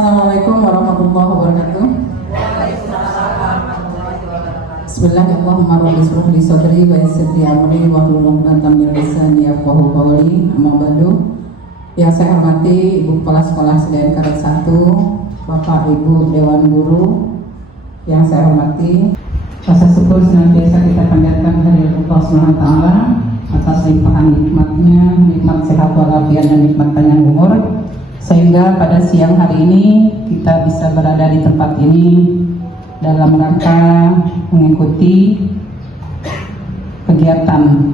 Assalamualaikum warahmatullahi wabarakatuh. Bismillahirrahmanirrahim. Bismillah li sadri wa yassir li amri wahlul 'uqdatam min lisani yafqahu qawli. Amma ba'du. Yang saya hormati Ibu Kepala Sekolah SDN Karet 1, Bapak Ibu Dewan Guru, yang saya hormati, rasa syukur senantiasa kita panjatkan dari Allah SWT atas limpahan nikmatnya, nikmat sehat walafiat dan nikmat panjang umur, sehingga pada siang hari ini kita bisa berada di tempat ini dalam rangka mengikuti kegiatan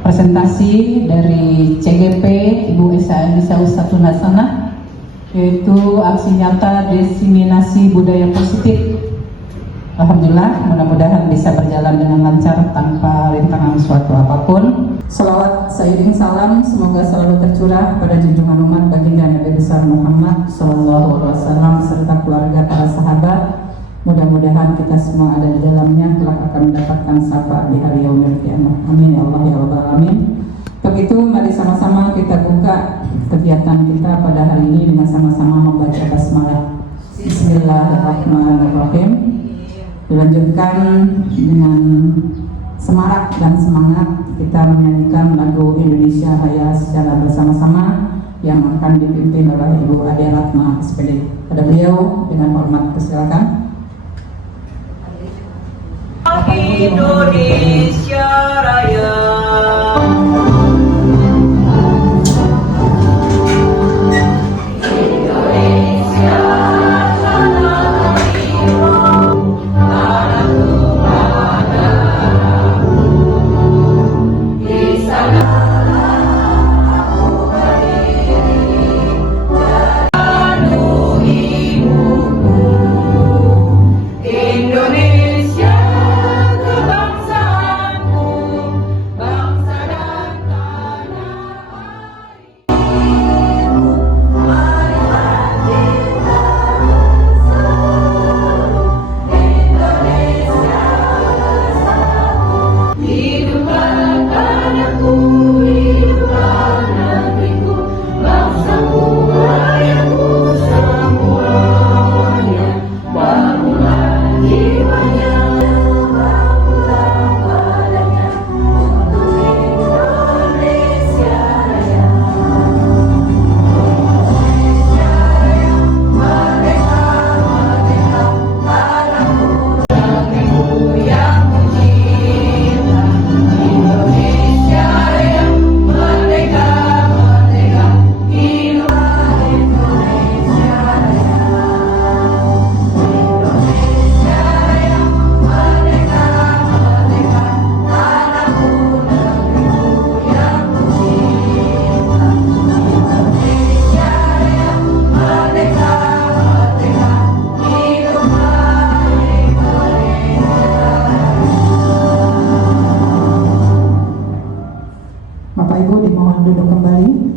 presentasi dari CGP Ibu Esa Anissa Ustadzul Hasanah, yaitu aksi nyata diseminasi budaya positif. Alhamdulillah, mudah-mudahan bisa berjalan dengan lancar tanpa rintangan suatu apapun. Salawat seiring salam semoga selalu tercurah pada junjungan umat baginda Nabi besar Muhammad SAW serta keluarga para sahabat. Mudah-mudahan kita semua ada di dalamnya kelak akan mendapatkan syafaat di hari yaumil qiyamah. Amin ya Allah ya rabbal alamin. Begitu, mari sama-sama kita buka kegiatan kita pada hari ini dengan sama-sama membaca basmalah. Bismillahirrahmanirrahim. Dilanjutkan dengan semarak dan semangat kita menyanyikan lagu Indonesia Raya secara bersama-sama yang akan dipimpin oleh Ibu Ade Ratna SPD. Pada beliau dengan hormat persilakan. Indonesia Raya. Bapak Ibu dimohon duduk kembali.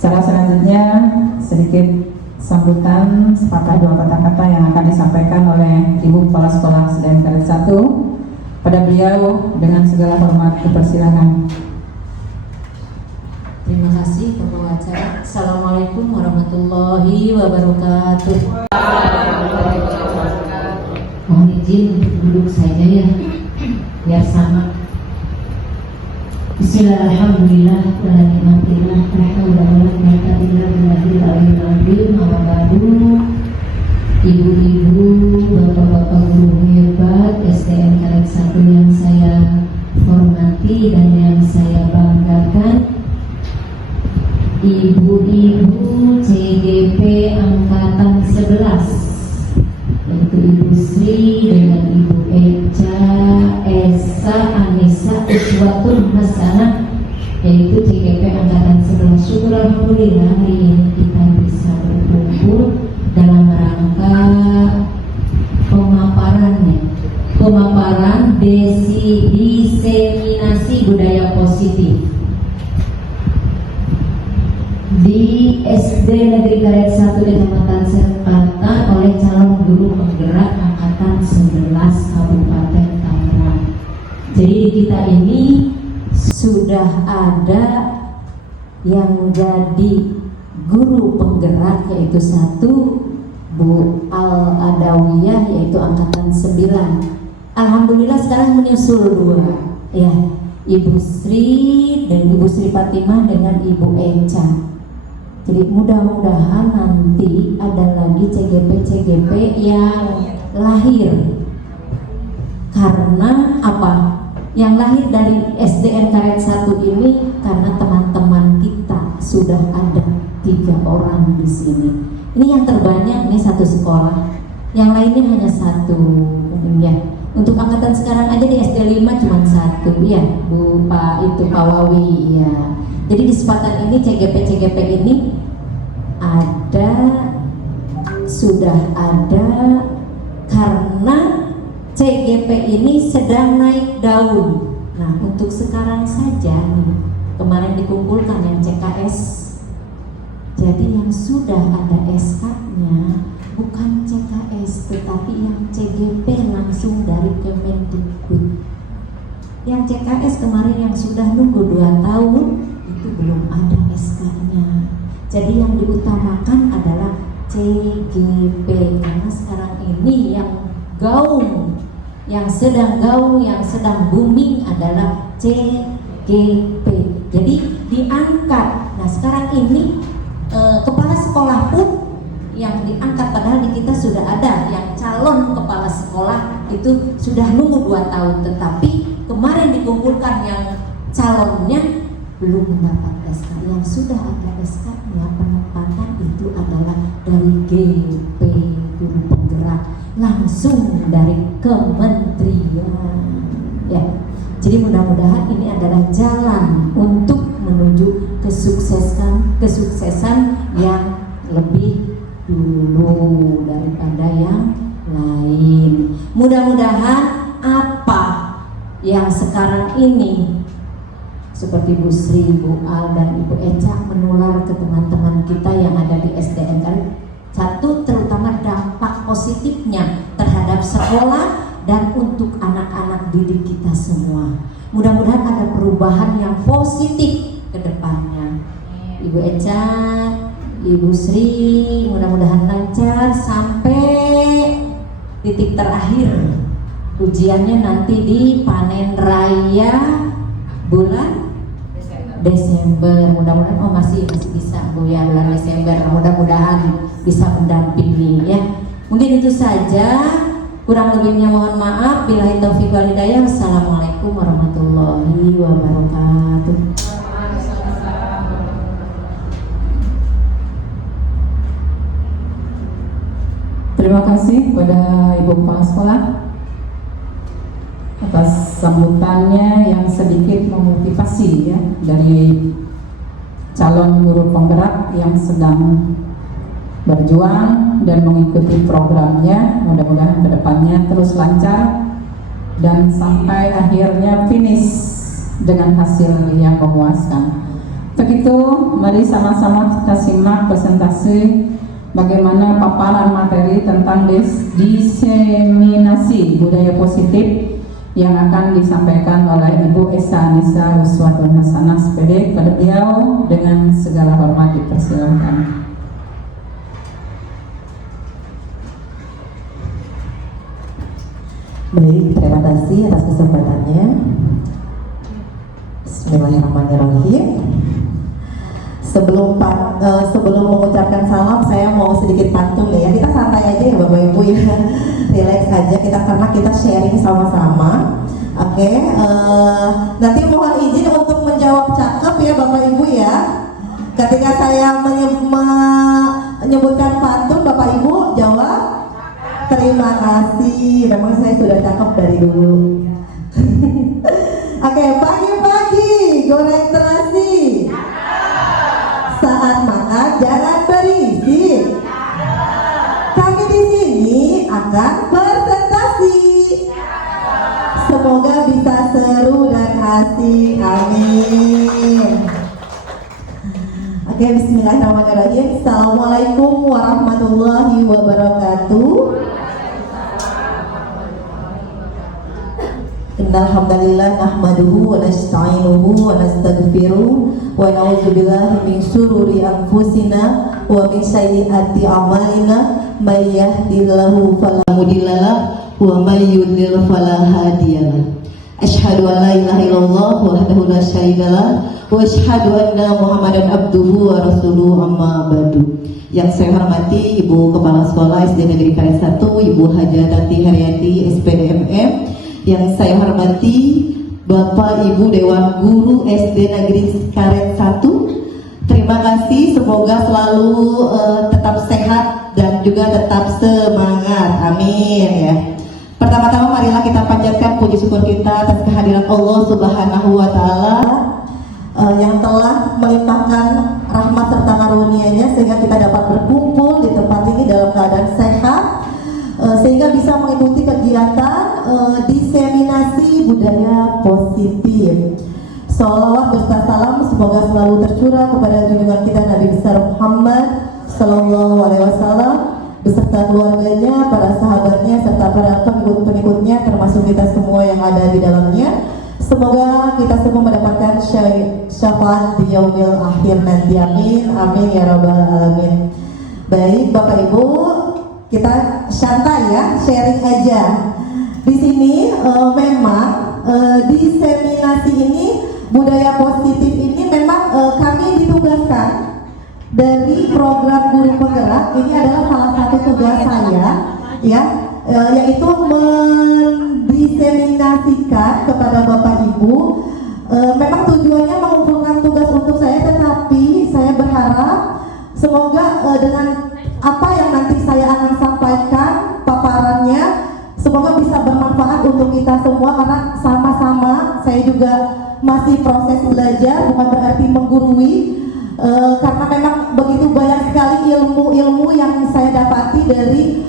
Cara selanjutnya sedikit sambutan sepatah dua patah kata yang akan disampaikan oleh Ibu Kepala Sekolah SDN Karet 1. Pada beliau dengan segala hormat dipersilakan. Terima kasih Bapak Acara. Assalamualaikum warahmatullahi wabarakatuh. Mohon izin untuk duduk saja ya, biar sama. Bismillahirrahmanirrahim. Alhamdulillah, ibu-ibu, bapak-bapak guru hebat SDN Karet 1 yang saya hormati dan yang saya banggakan, ibu-ibu CGP Angkatan 11, yaitu Ibu Sri dengan Ibu Eca Esa Anissa Uswatul Hasanah, yaitu CGP Angkatan 11. Syukur alhamdulillah hari ini kita bisa berkumpul dalam rangka pemaparan diseminasi budaya positif di SD Negeri Karet 1 Kecamatan Serpatan oleh calon guru penggerak Angkatan 11 Kabupaten Tangerang. Jadi kita ini sudah ada yang jadi guru penggerak, yaitu satu Bu Al-Adawiyah, yaitu angkatan 9. Alhamdulillah sekarang menyusul 2 ya, Ibu Sri dan Ibu Sri Fatimah dengan Ibu Eca. Jadi mudah-mudahan nanti ada lagi CGP yang lahir. Karena apa? Yang lahir dari SDN Karet 1 ini karena teman-teman kita sudah ada 3 orang di sini. Ini yang terbanyak nih satu sekolah. Yang lainnya hanya 1 mungkin ya. Untuk angkatan sekarang aja di SD 5 cuma 1 ya, Bu Pak Wawi ya. Jadi di kesempatan ini CGP ini sudah ada karena CGP ini sedang naik daun. Nah, untuk sekarang saja nih, kemarin dikumpulkan yang CKS. Jadi yang sudah ada SK-nya bukan CKS, tetapi yang CGP langsung dari Kemendikbud. Yang CKS kemarin yang sudah nunggu 2 tahun itu belum ada SK-nya. Jadi yang diutamakan adalah CGP, karena sekarang ini yang gaung, yang sedang gaung, yang sedang booming adalah CGP. Jadi diangkat. Nah sekarang ini kepala sekolah pun yang diangkat, padahal di kita sudah ada yang calon kepala sekolah itu sudah nunggu 2 tahun, tetapi kemarin dikumpulkan yang calonnya belum mendapat SK. Yang sudah ada SK-nya penempatan itu adalah dari GP, guru penggerak, langsung dari kementerian ya. Jadi mudah-mudahan ini adalah jalan untuk menuju kesuksesan yang lebih dulu daripada yang lain. Mudah-mudahan apa yang sekarang ini seperti Bu Sri, Bu Al dan Ibu Eca menular ke teman-teman kita yang ada di SDN kan. Satu, terutama dampak positifnya terhadap sekolah dan untuk anak-anak didik kita semua. Mudah-mudahan ada perubahan yang positif ke depannya. Ibu Eca, Ibu Sri, mudah-mudahan lancar sampai titik terakhir. Ujiannya nanti di panen raya bulan Desember. Mudah-mudahan masih bisa Bu ya, bulan Desember. Mudah-mudahan bisa mendampingi ya. Mungkin itu saja. Kurang lebihnya mohon maaf. Billahi taufiq wal hidayah. Wassalamualaikum warahmatullahi wabarakatuh. Terima kasih kepada Ibu Kepala Sekolah atas sambutannya yang sedikit memotivasi ya, dari calon guru penggerak yang sedang berjuang dan mengikuti programnya. Mudah-mudahan kedepannya terus lancar dan sampai akhirnya finish dengan hasil yang memuaskan. Begitu, mari sama-sama kita simak presentasi bagaimana paparan materi tentang diseminasi budaya positif yang akan disampaikan oleh Ibu Esa Anissa Uswatun Hasanah SPD. Kepada beliau dengan segala hormat dipersilakan. Baik, terima kasih atas kesempatannya. Bismillahirrahmanirrahim. Sebelum mengucapkan salam, saya mau sedikit pantun ya. Kita santai aja ya Bapak Ibu ya, relax aja kita karena kita sharing sama-sama. Oke, nanti mohon izin untuk menjawab cakep ya Bapak Ibu ya. Ketika saya menyebutkan pantun, Bapak Ibu jawab. Terima kasih. Memang saya sudah cakep dari dulu. Oke, pagi-pagi goreng terasi. Saat makan jangan berisik. Kami di sini akan presentasi. Semoga bisa seru dan asik. Amin. Oke, bismillahirrahmanirrahim. Assalamualaikum warahmatullahi wabarakatuh. Innal hamdalillah nahmaduhu wa nasta'inuhu wa nastaghfiruh wa na'udzubillahi min syururi anfusina wa min sayyiati a'malina may yahdihillahu fala mudhillalah wa may yudlil fala hadiyalah. Asyhadu an la ilaha illallah wahdahu la syarikalah wa asyhadu anna Muhammadan abduhu wa rasuluhu amma ba'du. Yang saya hormati Ibu Kepala Sekolah SD Negeri Karet 1, Ibu Haja Tati Haryati SPDMM. Yang saya hormati Bapak Ibu Dewan Guru SD Negeri Karet 1. Terima kasih, semoga selalu tetap sehat dan juga tetap semangat. Amin ya. Pertama-tama marilah kita panjatkan puji syukur kita atas kehadiran Allah Subhanahu wa taala yang telah melimpahkan rahmat serta karunia-Nya sehingga kita dapat berkumpul di tempat ini dalam keadaan sehat, sehingga bisa mengikuti kegiatan diseminasi budaya positif. Sholawat beserta salam semoga selalu tercurah kepada junjungan kita Nabi besar Muhammad Sallallahu Alaihi Wasallam beserta keluarganya, para sahabatnya, serta para pengikut-pengikutnya, termasuk kita semua yang ada di dalamnya. Semoga kita semua mendapatkan syafaat di yaumil akhir nanti. Amin, amin ya rabbal alamin. Baik Bapak Ibu, kita santai ya, sharing aja. Di sini memang diseminasi ini, budaya positif ini memang kami ditugaskan dari program guru penggerak. Ini adalah salah satu tugas saya ya, yaitu mendiseminasikan kepada Bapak Ibu. Memang tujuannya mengumpulkan tugas untuk saya, tetapi saya berharap semoga dengan apa yang nanti saya akan sampaikan paparannya, semoga bisa bermanfaat untuk kita semua, karena sama-sama saya juga masih proses belajar, bukan berarti menggurui. Karena memang begitu banyak sekali ilmu-ilmu yang saya dapati dari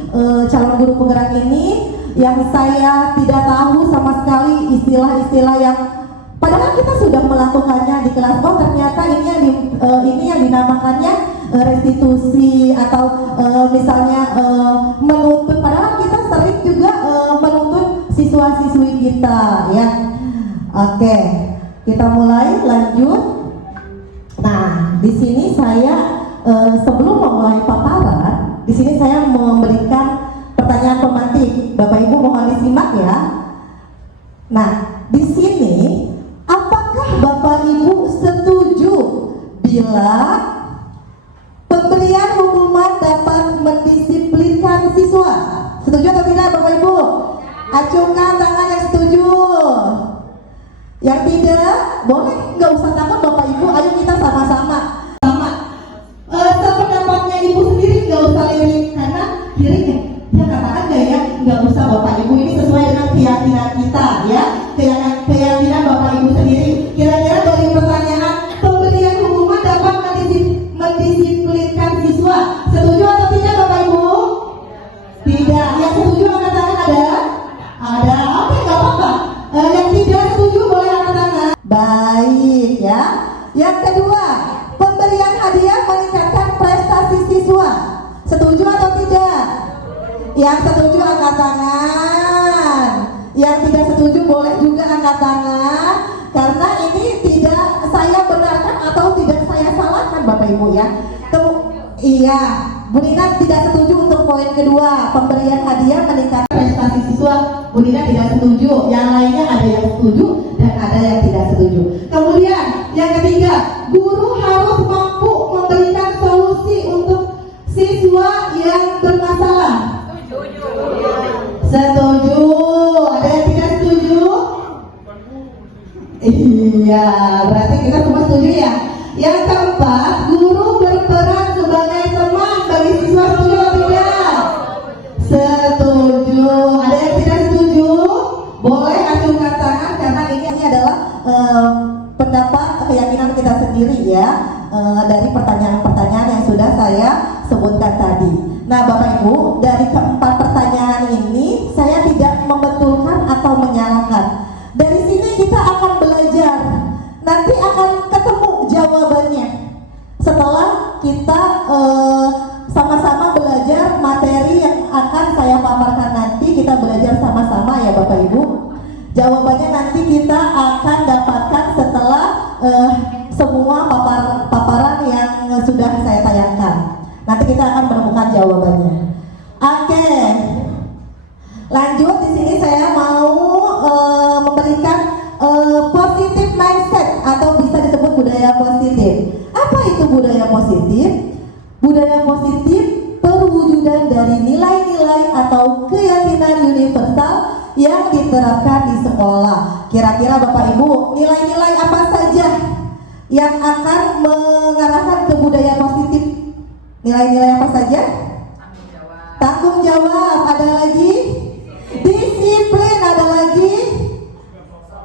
calon guru penggerak ini, yang saya tidak tahu sama sekali istilah-istilah yang padahal kita sudah melakukannya di kelas. Oh ternyata ini yang dinamakannya restitusi atau misalnya menuntut, padahal kita sering juga menuntut siswa-siswi kita ya. Oke, kita mulai lanjut. Nah, di sini saya sebelum memulai paparan, di sini saya memberikan pertanyaan pemantik. Bapak Ibu mohon disimak ya. Nah, di sini apakah Bapak Ibu setuju bila pemberian hukuman dapat mendisiplinkan siswa? Setuju atau tidak Bapak Ibu? Acungkan tangan yang setuju. Yang tidak, boleh nggak usah takut Bapak Ibu, ayo kita sama-sama. Sependapatnya Ibu sendiri nggak usah lirik, karena lirik ya katakan nggak usah Bapak Ibu, ini sesuai dengan keyakinan kita ya, keyakinan Bapak Ibu sendiri. Kira-kira dari pertanyaan pemberian hukuman dapat mendisiplinkan siswa, setuju atau tidak Bapak Ibu? Tidak. Yang setuju angkat tangan ada? Ada. Oke, nggak apa-apa. Yang tidak setuju boleh angkat tangan. Baik ya. Yang kedua, pemberian hadiah meningkatkan prestasi siswa, setuju atau tidak? Yang setuju angkat tangan. Yang tidak setuju boleh juga angkat tangan, karena ini tidak saya benarkan atau tidak saya salahkan Bapak Ibu ya. Iya, Bu Nina tidak setuju untuk poin kedua, pemberian hadiah meningkatkan prestasi siswa. Bu Nina tidak setuju. Yang lainnya ada yang setuju dan ada yang tidak setuju. Kemudian yang ketiga, guru harus mampu memberikan solusi untuk siswa yang bermasalah. Setuju. Ada yang tidak setuju? Iya, berarti kita semua setuju ya. Yang keempat, guru berperan sebagai teman bagi siswa, setuju atau tidak? Setuju. Ada yang tidak setuju? Boleh acungkan tangan, karena ini adalah pendapat keyakinan kita sendiri ya, dari pertanyaan-pertanyaan yang sudah saya sebutkan tadi. Nah Bapak Ibu, dari keempat pertanyaan ini saya tidak membetulkan atau menyalahkan. Dari sini kita akan belajar, nanti akan ketemu jawabannya setelah kita sama-sama belajar materi yang akan saya paparkan nanti. Kita belajar sama-sama ya Bapak Ibu. Jawabannya nanti kita akan dapatkan setelah semua paparan yang sudah saya tayangkan. Nanti kita akan menemukan jawabannya. Oke. Lanjut, di sini saya mau memberikan positive mindset atau bisa disebut budaya positif. Apa itu budaya positif? Budaya positif perwujudan dari nilai-nilai atau keyakinan universal yang diterapkan di sekolah. Kira-kira Bapak Ibu, nilai-nilai apa saja yang akan mengarahkan ke budaya positif? Nilai-nilai apa saja? Tanggung jawab, ada lagi? Disiplin, ada lagi?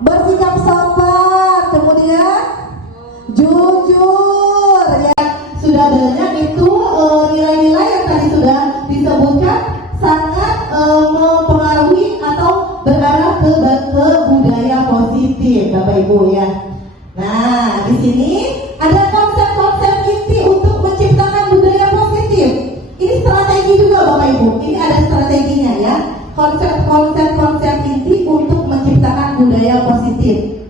Bersikap sabar, kemudian jujur. Ya, sudah banyak itu nilai-nilai yang tadi sudah disebutkan sangat mempengaruhi atau berarah ke budaya positif, Bapak Ibu ya. Nah, di sini ada konsep-konsep inti untuk menciptakan budaya positif. Ini strategi juga Bapak Ibu. Ini ada strateginya ya. Konsep inti untuk menciptakan budaya positif.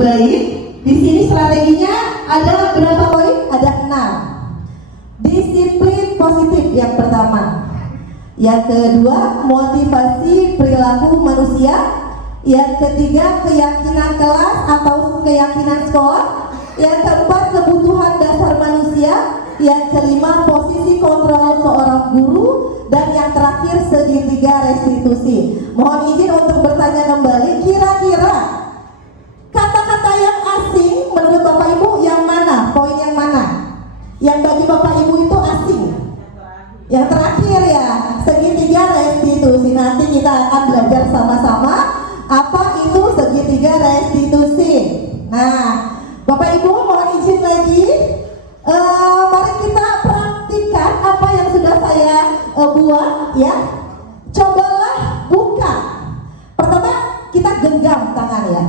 Baik, di sini strateginya ada berapa poin? Ada 6. Disiplin positif yang pertama. Yang kedua, motivasi perilaku manusia. Yang ketiga, keyakinan kelas atau keyakinan sekolah. Yang keempat, kebutuhan dasar manusia. Yang kelima, posisi kontrol seorang guru. Dan yang terakhir, segitiga restitusi. Mohon izin untuk bertanya kembali, kira-kira kata-kata yang asing menurut Bapak Ibu yang mana? Poin yang mana? Yang bagi Bapak Ibu itu asing? Yang terakhir ya, segitiga restitusi. Nanti kita akan belajar sama-sama apa itu segitiga restitusi. Nah, Bapak Ibu mohon izin lagi, mari kita praktikkan apa yang sudah saya buat ya. Cobalah buka. Pertama kita genggam tangan ya.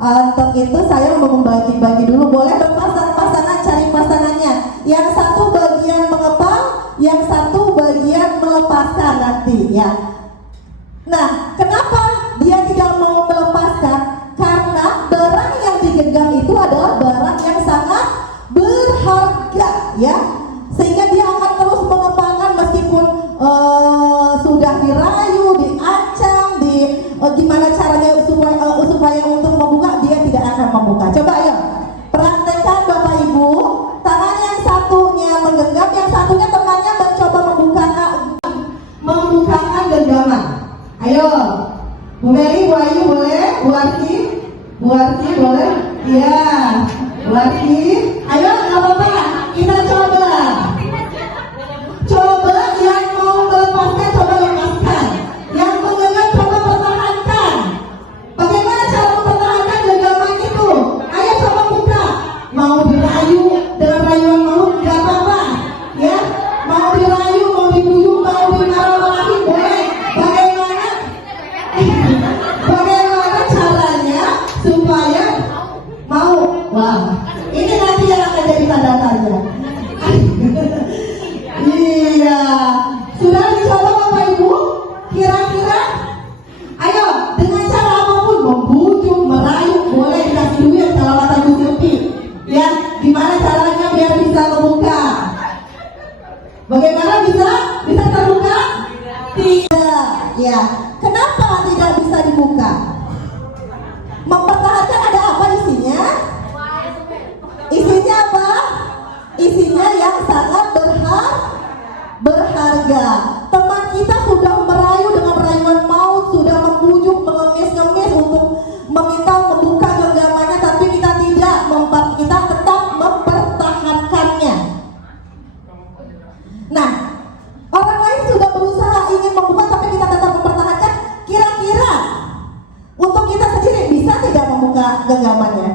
Untuk itu saya mau membagi-bagi dulu. Boleh berpasang-pasangan, cari pasangannya. Yang satu bagian mengepal, yang satu bagian melepaskan nanti ya. Nah, kenapa dia tidak mau melepaskan? Karena barang yang digenggam itu adalah barang yang sangat berharga ya. Sehingga dia akan terus mengepalkan meskipun sudah dirayu, diancam, gimana caranya supaya untuk membuka, dia tidak akan membuka. Coba ayo praktekkan Bapak Ibu. Tangan yang satunya menggenggam, yang satunya temannya mencoba membukakan genggaman. Ayo, Bu Meli, Bu Ayu boleh, Bu Arsi boleh, iya, Bu Arsi. Ayo, nggak apa-apa, kita coba yang mau melepaskan, coba lepaskan. Yang menggenggam, coba pertahankan. Bagaimana cara mempertahankan genggaman itu? Ayo coba buka. Mau dirayu dengan rayuan maut, nggak apa-apa, ya. Mau dirayu, mau dibujuk, mau dimarah-marahi, boleh. Bagaimana caranya supaya mau? Wah, ini nanti yang akan jadi tanda tanya. Iya, sudah dicoba Bapak Ibu? Kira-kira, ayo dengan cara apapun, membujuk, merayu, boleh dikasih duit kalau kata Bu Silvi. Ya, gimana caranya biar bisa membuka? Bagaimana bisa terbuka? Tidak, ya. Kenapa tidak bisa dibuka? Mempertahankan ada apa isinya? Isinya apa? Isinya yang sangat berharga. Teman kita sudah merayu dengan rayuan maut, sudah membujuk, mengemis-ngemis untuk meminta membuka genggamannya, tapi kita tidak, kita tetap mempertahankannya. Nah, orang lain sudah berusaha ingin membuka, tapi kita tetap mempertahankan. Kira-kira untuk kita sendiri bisa tidak membuka genggamannya?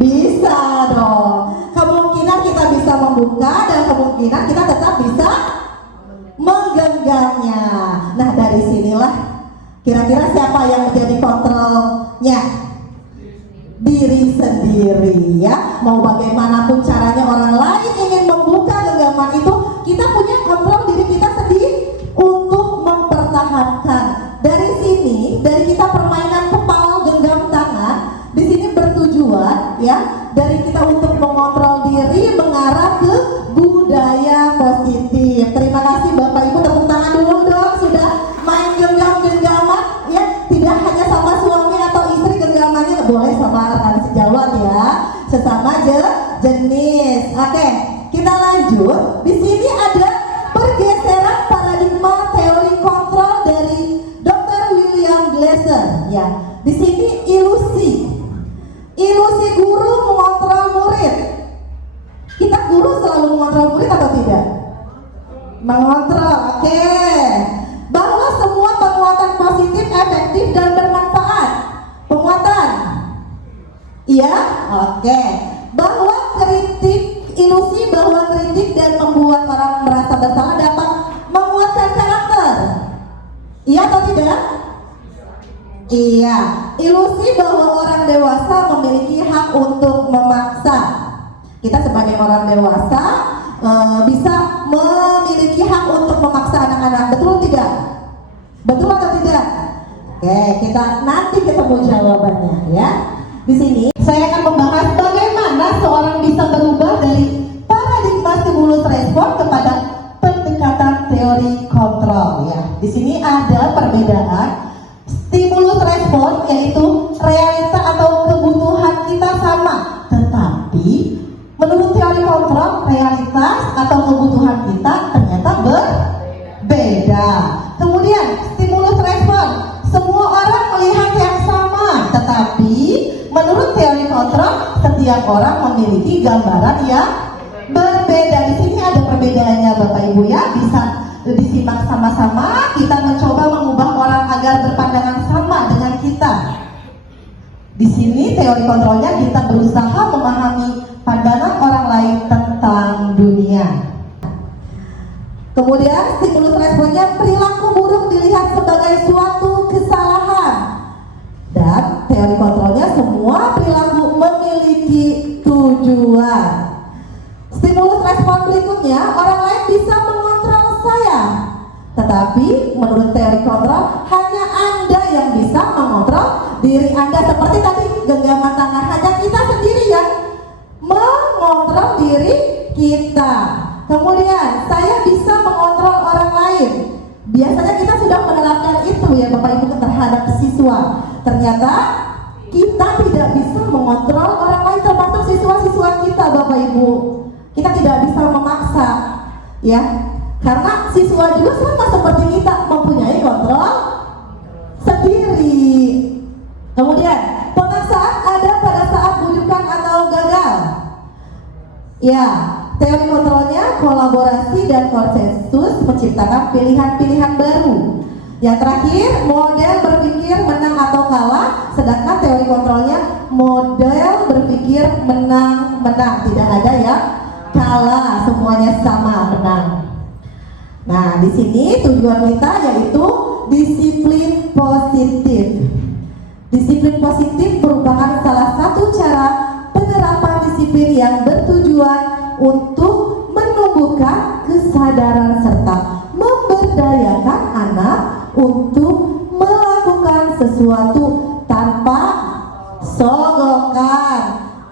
Bisa dong. Kemungkinan kita bisa membuka dan kemungkinan kita tetap bisa menggenggamnya. Nah, dari sinilah kira-kira siapa yang menjadi kontrolnya? Diri sendiri ya. Mau bagaimanapun caranya orang lain ingin membuka genggaman itu, kita punya kontrol diri kita sendiri untuk mempertahankan. Dari sini dari kita permainan kepala genggam tangan di sini bertujuan ya dari kita untuk mengontrol diri mengarah ke budaya positif. Terima kasih Bapak Ibu, tepuk tangan dulu dong sudah main genggam-genggaman ya, tidak hanya sama suami atau istri, genggamannya boleh sama rekan sejawat ya, sesama jenis. Oke, kita lanjut. Di sini ada pergeseran paradigma teori kontrol dari Dr. William Glasser ya. Di sini ilusi guru mengontrol murid. Kita guru selalu mengontrol murid atau tidak? Mengontrol, oke. Bahwa semua penguatan positif, efektif dan bermanfaat. Penguatan, iya, oke. Bahwa ilusi bahwa kritik dan membuat orang merasa bersalah dapat menguatkan karakter. Iya atau tidak? Iya. Ilusi bahwa orang dewasa memiliki hak untuk memaksa. Kita sebagai orang dewasa bisa memiliki hak untuk memaksa anak-anak. Betul tidak? Betul atau tidak? Oke, kita nanti ketemu jawabannya ya. Di sini saya akan membahas bagaimana seorang bisa berubah dari paradigma stimulus respon kepada pendekatan teori kontrol ya. Di sini ada perbedaan. Stimulus respon yaitu realita atau kebutuhan kita sama, tetapi menurut teori kontrol realitas atau kebutuhan kita ternyata berbeda. Kemudian stimulus respon, semua orang melihat yang sama, tetapi menurut teori kontrol setiap orang memiliki gambaran yang berbeda. Di sini ada perbedaannya Bapak Ibu ya, bisa disimak sama-sama. Kita mencoba mengubah orang agar berpandangan sama dengan kita. Di sini teori kontrolnya kita berusaha memahami pandangan orang lain tentang dunia. Kemudian stimulus responnya, perilaku buruk dilihat sebagai suatu kesalahan. Dan teori kontrolnya, semua perilaku memiliki tujuan. Stimulus respon berikutnya, orang lain bisa mengontrol saya. Tetapi menurut teori kontrol, hanya Anda yang bisa mengontrol diri Anda. Seperti tadi genggaman tangan, hanya kita sendiri yang mengontrol diri kita. Kemudian saya bisa mengontrol orang lain. Biasanya kita sudah menerapkan itu ya Bapak Ibu terhadap siswa. Ternyata kita tidak bisa mengontrol orang lain, termasuk siswa-siswa kita Bapak Ibu. Kita tidak bisa memaksa ya, karena siswa juga sama seperti kita, mempunyai kontrol sendiri. Kemudian pemaksaan ada pada saat bujukan atau gagal ya. Teori kontrolnya kolaborasi dan konsensus menciptakan pilihan-pilihan baru. Yang terakhir, model berpikir menang atau kalah, sedangkan teori kontrolnya model berpikir menang-menang, tidak ada yang kalah, semuanya sama menang. Nah, di sini tujuan kita yaitu disiplin positif. Disiplin positif merupakan salah satu cara penerapan disiplin yang bertujuan untuk menumbuhkan kesadaran serta memberdayakan anak untuk melakukan sesuatu tanpa sogokan,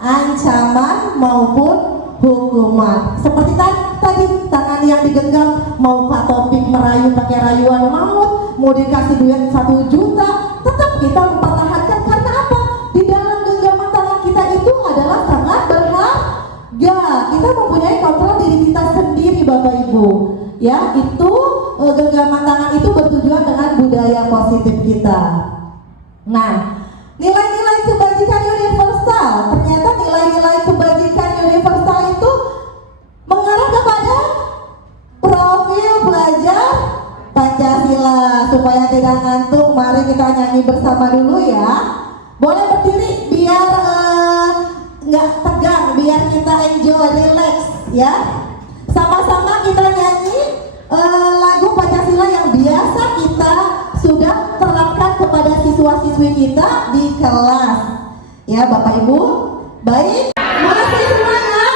ancaman maupun hukuman. Seperti tadi tangan yang digenggam, mau Pak Topik merayu pakai rayuan maut, mau dikasih duit 1 juta, tetap kita mempertahankan. Karena apa? Di dalam genggaman tangan kita itu adalah sangat berharga. Kita mempunyai kontrol diri kita sendiri Bapak Ibu ya. Itu genggaman tangan itu bertujuan dengan budaya positif kita. Nah, nilai-nilai kebajikan universal, ternyata nilai-nilai kebajikan universal itu mengarah kepada profil pelajar Pancasila. Supaya tidak ngantuk, mari kita nyanyi bersama dulu ya. Boleh berdiri biar nggak tegang, biar kita enjoy, relax ya. Sama-sama kita nyanyi lagu Pancasila yang biasa kita sudah terapkan kepada siswa-siswi kita di kelas ya Bapak Ibu. Baik, masih semangat?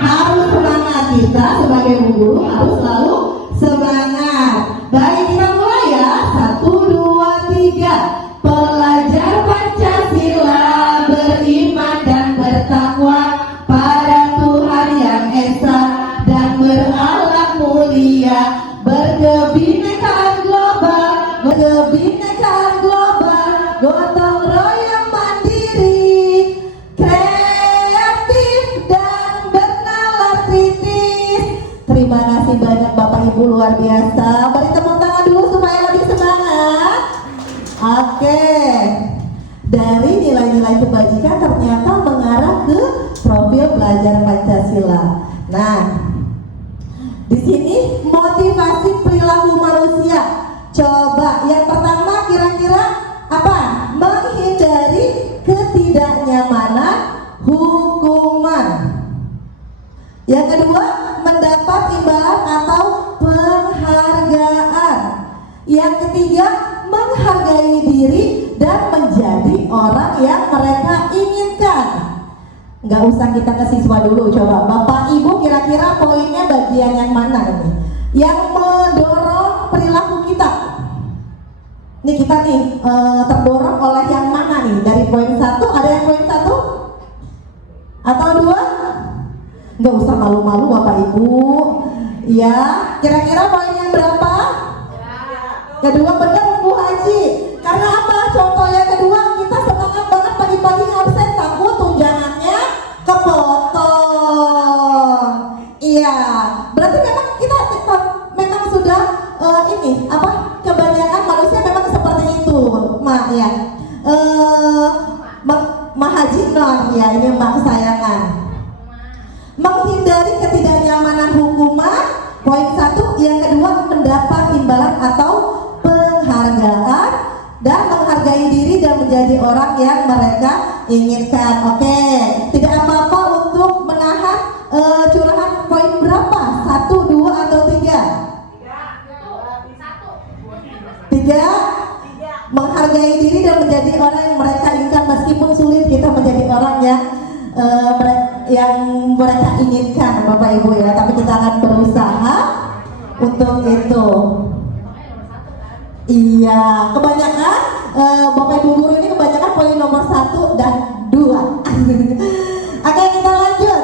Harus semangat, kita sebagai guru harus selalu semangat. Baik, kita mulai ya. 1, 2, 3. beriman dan bertakwa pada Tuhan yang esa dan berakhlak mulia, berkebinekaan global, gotong royong mandiri, kreatif dan bernalar kritis. Terima kasih banyak Bapak Ibu, luar biasa. Beri tepuk tangan dulu supaya lebih semangat. Oke. Dari nilai-nilai kebajikan ternyata mengarah ke profil belajar Pancasila. Nah, di sini motivasi perilaku manusia. Coba yang pertama kira-kira apa? Menghindari ketidaknyamanan hukuman. Yang kedua, mendapat imbalan atau penghargaan. Yang ketiga, menghargai diri dan menjadi orang yang mereka inginkan. Nggak usah kita ke siswa dulu, coba Bapak Ibu kira-kira poinnya bagian yang mana ini? Yang mendorong perilaku kita. Ini kita nih terdorong oleh yang mana nih? Dari poin 1, ada yang poin 1? Atau 2? Nggak usah malu-malu Bapak Ibu. Ya, kira-kira poin yang berapa? Kedua, benar Bu Haji. Karena apa? Contoh yang kedua, kita semangat banget pagi-pagi absen, takut tunjangannya kepotong. Iya, berarti memang kita memang sudah ini apa? Kebanyakan manusia memang seperti itu, Mak ya. Mak Haji non, ya ini Mak kesayangan. Menghindari ketidaknyamanan hukuman, poin 1. Yang kedua, mendapat imbalan atau penghargaan dan menghargai diri dan menjadi orang yang mereka inginkan. Oke, tidak apa-apa untuk menahan curahan. Poin berapa? 1, 2 atau 3? 3. Menghargai diri dan menjadi orang yang mereka inginkan. Meskipun sulit, kita menjadi orang yang mereka inginkan Bapak Ibu ya, tapi kita akan berusaha untuk itu. Iya, kebanyakan Bapak Ibu guru ini kebanyakan poin nomor 1 dan 2. Oke, kita lanjut.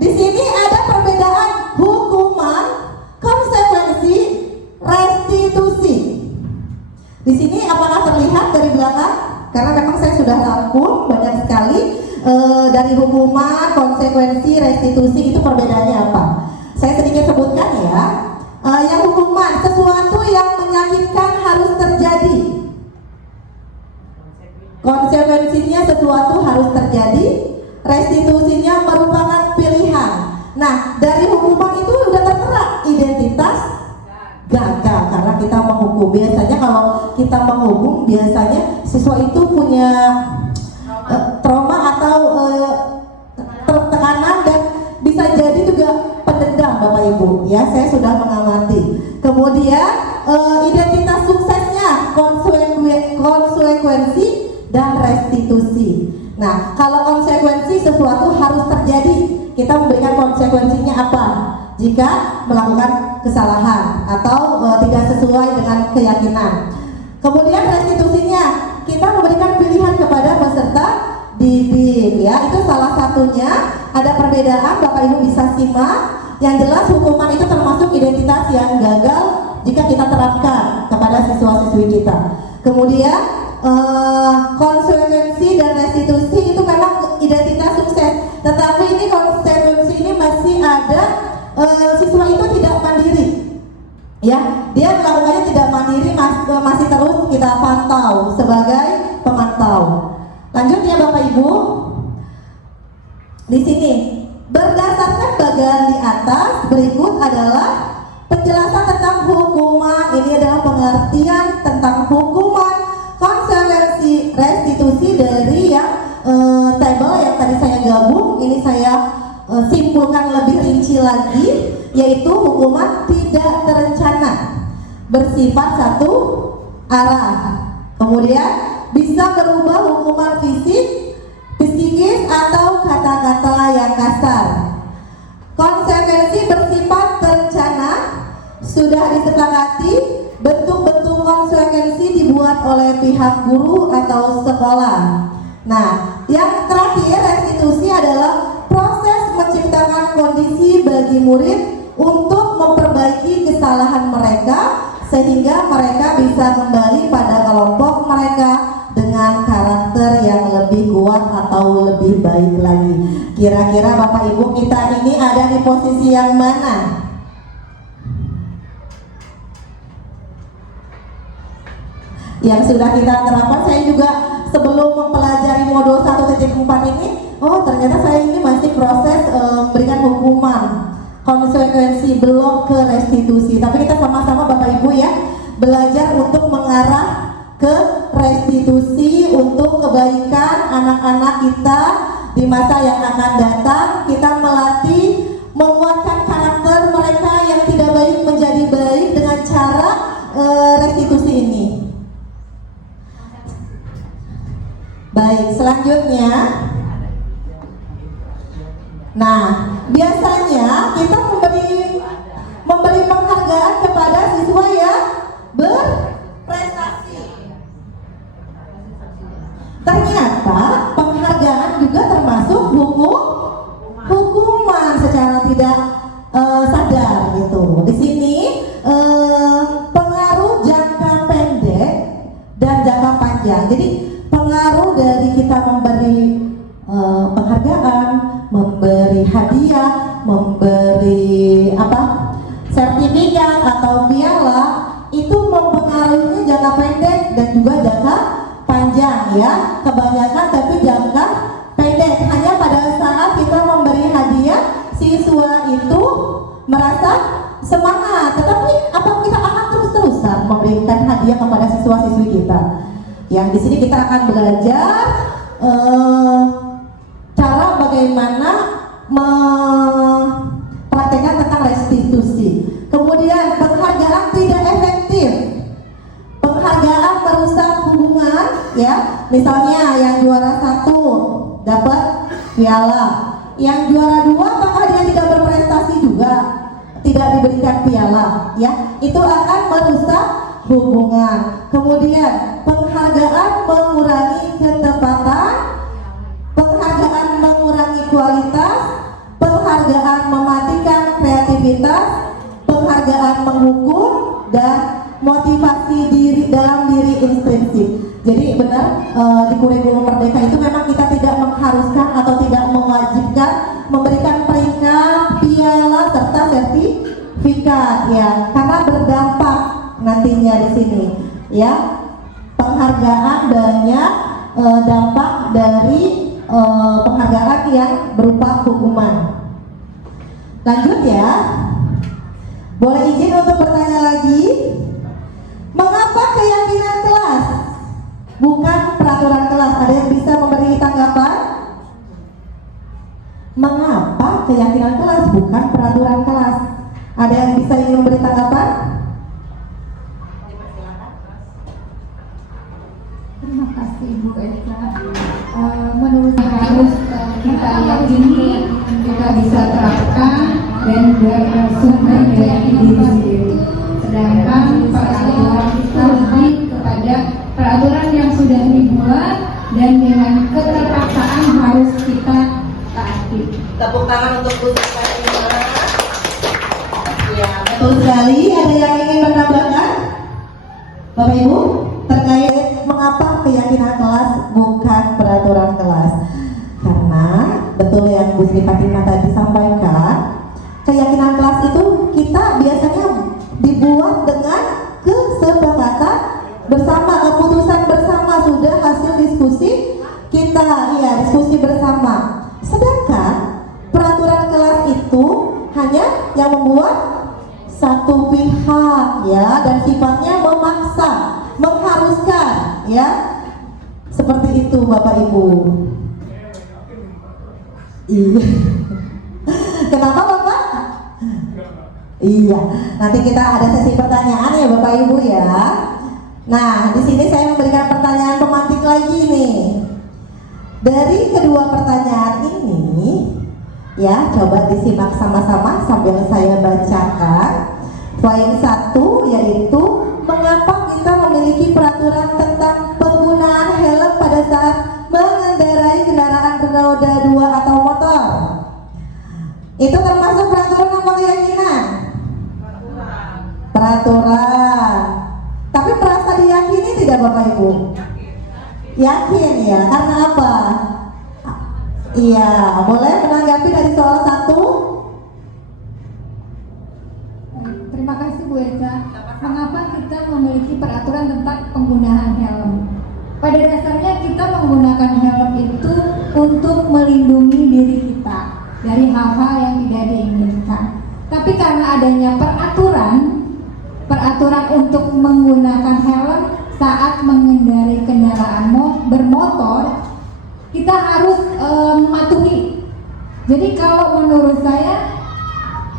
Di sini ada perbedaan hukuman, konsekuensi, restitusi. Di sini apakah terlihat dari belakang? Karena memang saya sudah rangkum banyak sekali dari hukuman, konsekuensi, restitusi itu perbedaannya apa? Saya sedikit sebutkan ya. Yang hukuman, sesuatu yang menyakitkan harus terjadi. Konsekuensinya sesuatu harus terjadi. Restitusinya merupakan pilihan. Nah, dari hukuman itu sudah tertera identitas gagal karena kita menghukum. Biasanya kalau kita menghukum, biasanya siswa itu punya trauma atau tekanan dan bisa jadi juga pendendam Bapak Ibu ya, saya sudah mengamati. Kemudian identitas suksesnya, konsekuensi dan restitusi. Nah, kalau konsekuensi sesuatu harus terjadi, kita memberikan konsekuensinya apa? Jika melakukan kesalahan atau tidak sesuai dengan keyakinan. Kemudian restitusinya, kita memberikan pilihan kepada peserta didik ya, itu salah satunya. Ada perbedaan, Bapak Ibu bisa simak. Yang jelas hukuman itu termasuk identitas yang gagal jika kita terapkan kepada siswa-siswi kita. Kemudian konsekuensi dan restitusi itu memang identitas sukses. Tetapi ini konsekuensi ini masih ada, siswa itu tidak mandiri. Ya, dia melakukannya tidak mandiri, masih terus kita pantau sebagai pemantau. Lanjut ya Bapak Ibu. Di sini berdasarkan bagian di atas, berikut adalah penjelasan tentang hukuman. Ini adalah pengertian tentang hukuman, konsekuensi, restitusi dari yang table yang tadi saya gabung. Ini saya simpulkan lebih rinci lagi, yaitu hukuman tidak terencana, bersifat satu arah. Kemudian bisa berubah hukuman fisik, psikis atau kata-kata yang kasar. Konsekuensi bersifat terencana, sudah disepakati, bentuk-bentuk konsekuensi dibuat oleh pihak guru atau sekolah. Nah, yang terakhir menjadi murid untuk memperbaiki kesalahan mereka sehingga mereka bisa kembali pada kelompok mereka dengan karakter yang lebih kuat atau lebih baik lagi. Kira-kira Bapak Ibu kita ini ada di posisi yang mana? Yang sudah kita terapkan. Saya juga sebelum mempelajari modul 1.4 ini, oh ternyata saya ini masih proses memberikan hukuman konsekuensi, belum ke restitusi. Tapi kita sama-sama Bapak Ibu ya belajar untuk mengarah ke restitusi untuk kebaikan anak-anak kita di masa yang akan datang. Kita melatih menguatkan karakter mereka yang tidak baik menjadi baik dengan cara restitusi ini. Baik, selanjutnya, nah biasanya kita memberi penghargaan kepada siswa yang berprestasi. Ternyata penghargaan juga termasuk hukuman secara tidak sadar gitu. Di sini pengaruh jangka pendek dan jangka panjang. Jadi pengaruh dari kita memberi penghargaan, memberi hadiah, memberi sertifikat atau piala, itu mempengaruhinya jangka pendek dan juga jangka panjang ya. Kebanyakan tapi jangka pendek. Hanya pada saat kita memberi hadiah, siswa itu merasa semangat. Tetapi apa kita akan terus-terusan memberikan hadiah kepada siswa-siswi kita? Yang di sini kita akan belajar cara bagaimana mempraktekkan tentang restitusi. Kemudian penghargaan tidak efektif. Penghargaan merusak hubungan ya. Misalnya yang juara 1 dapat piala, yang juara 2 apakah dia tidak berprestasi juga tidak diberikan piala ya. Itu akan merusak hubungan. Kemudian penghargaan mengurangi ketepatan, penghargaan mengurangi kualitas, penghargaan mematikan kreativitas, penghargaan menghukum, dan motivasi dalam diri intrinsik. Jadi benar di kurikulum Merdeka itu memang kita tidak mengharuskan atau tidak mewajibkan memberikan peringkat, piala, serta sertifikat ya, karena berdampak nantinya di sini ya. Penghargaan banyak dampak dari penghargaan yang berupa hukuman. Lanjut ya. Boleh izin untuk bertanya lagi? Mengapa keyakinan kelas bukan peraturan kelas? Ada yang bisa memberi tanggapan? Mengapa keyakinan kelas bukan peraturan kelas? Ada yang bisa ingin memberi tanggapan? Terima kasih Bu Eka. Menurut saya harus kita yakini, kita bisa terapkan dan bersumber dari diri sendiri. Sedangkan peraturan itu lebih kepada peraturan yang sudah dibuat dan dengan keterpaksaan harus kita taati. Tepuk tangan untuk Bu Sukarima. Ya, betul sekali. Ada yang ingin menambahkan? Bapak Ibu, terkait mengapa keyakinan kelas bukan peraturan kelas? Karena betul yang Bu Sri Fatimah tadi sampaikan, keyakinan kelas itu kita biasanya dibuat dengan kesepakatan bersama, keputusan bersama, sudah hasil diskusi kita, ya diskusi bersama. Sedangkan peraturan kelas itu hanya yang membuat satu pihak ya, dan sifatnya memaksa, mengharuskan ya. Seperti itu Bapak Ibu. Iya. Kenapa Bapak? Iya. Nanti kita ada sesi pertanyaan ya Bapak Ibu ya. Nah, di sini saya memberikan pertanyaan pemantik lagi nih. Dari kedua pertanyaan ini, ya coba disimak sama-sama sambil saya bacakan. Poin 1 yaitu mengapa kita memiliki peraturan tentang penggunaan helm pada saat mengendarai kendaraan roda 2 atau motor. Itu termasuk peraturan apa apa keyakinan? Peraturan. Tapi merasa diyakini tidak Bapak Ibu? Yakin ya, karena apa? Iya, boleh menanggapi dari soal 1? Terima kasih Bu Eza. Mengapa kita memiliki peraturan tentang penggunaan helm? Pada dasarnya kita menggunakan helm itu untuk melindungi diri kita dari hal-hal yang tidak diinginkan. Tapi karena adanya peraturan untuk menggunakan helm saat mengendarai kendaraan bermotor, kita harus mematuhi. Jadi kalau menurut saya,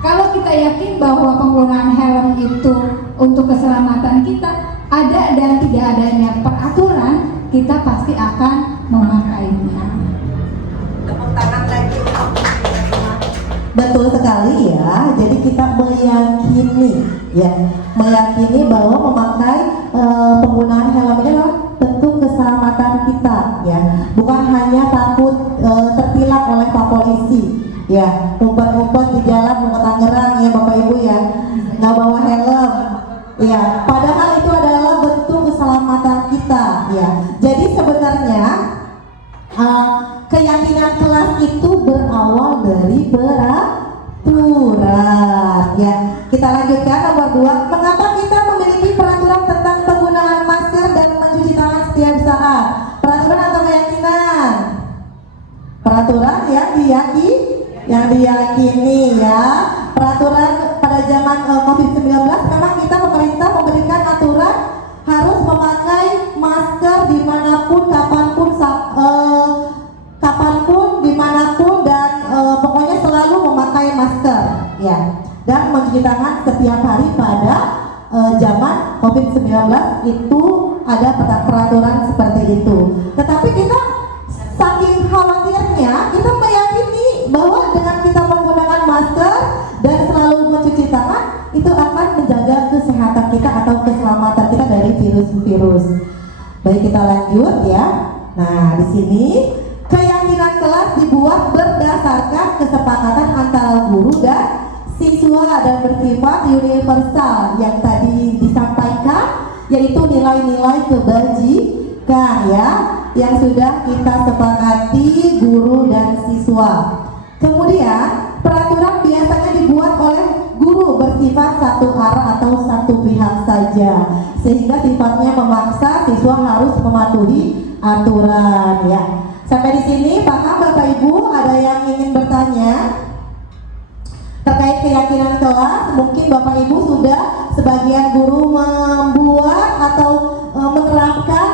kalau kita yakin bahwa penggunaan helm itu untuk keselamatan kita, ada dan tidak adanya peraturan, kita pasti akan memakainya. Tepuk tangan lagi untuk betul sekali ya. Jadi kita meyakini bahwa memakai penggunaan helm ini adalah bentuk keselamatan kita ya. Bukan hanya takut tertilang oleh Pak Polisi ya, ngumpet-ngumpet di jalan mau ke Tangerang ya Bapak Ibu ya, nggak bawa helm ya. Padahal itu adalah bentuk keselamatan kita ya. Jadi sebenarnya keyakinan kelas itu berawal dari peraturan ya. Kita lanjutkan nomor 2. Mengapa kita memiliki peraturan tentang penggunaan masker dan mencuci tangan setiap saat? Peraturan atau keyakinan? Peraturan yang diyakini ya. Peraturan pada zaman COVID-19 memang pemerintah memberikan aturan harus memakai masker dimanapun, kapanpun, dimanapun, dan pokoknya selalu memakai masker ya, dan mencuci tangan setiap hari. Pada zaman COVID-19 itu ada peraturan seperti itu. Tetapi kita saking khawatirnya, kita meyakini bahwa dengan kita menggunakan masker dan selalu mencuci tangan, itu akan menjaga kesehatan kita atau keselamatan kita dari virus-virus. Baik, kita lanjut ya. Nah, di sini keyakinan kelas dibuat berdasarkan kesepakatan antara guru dan siswa dan bersifat universal yang tadi disampaikan, yaitu nilai-nilai kebajikan ya, yang sudah kita sepakati guru dan siswa. Kemudian peraturan biasanya dibuat oleh guru bersifat satu arah atau satu pihak saja, sehingga sifatnya memaksa siswa harus mematuhi aturan ya. Sampai di sini, apakah Bapak Ibu ada yang ingin bertanya terkait keyakinan kelas? Mungkin Bapak Ibu sudah sebagian guru membuat atau menerapkan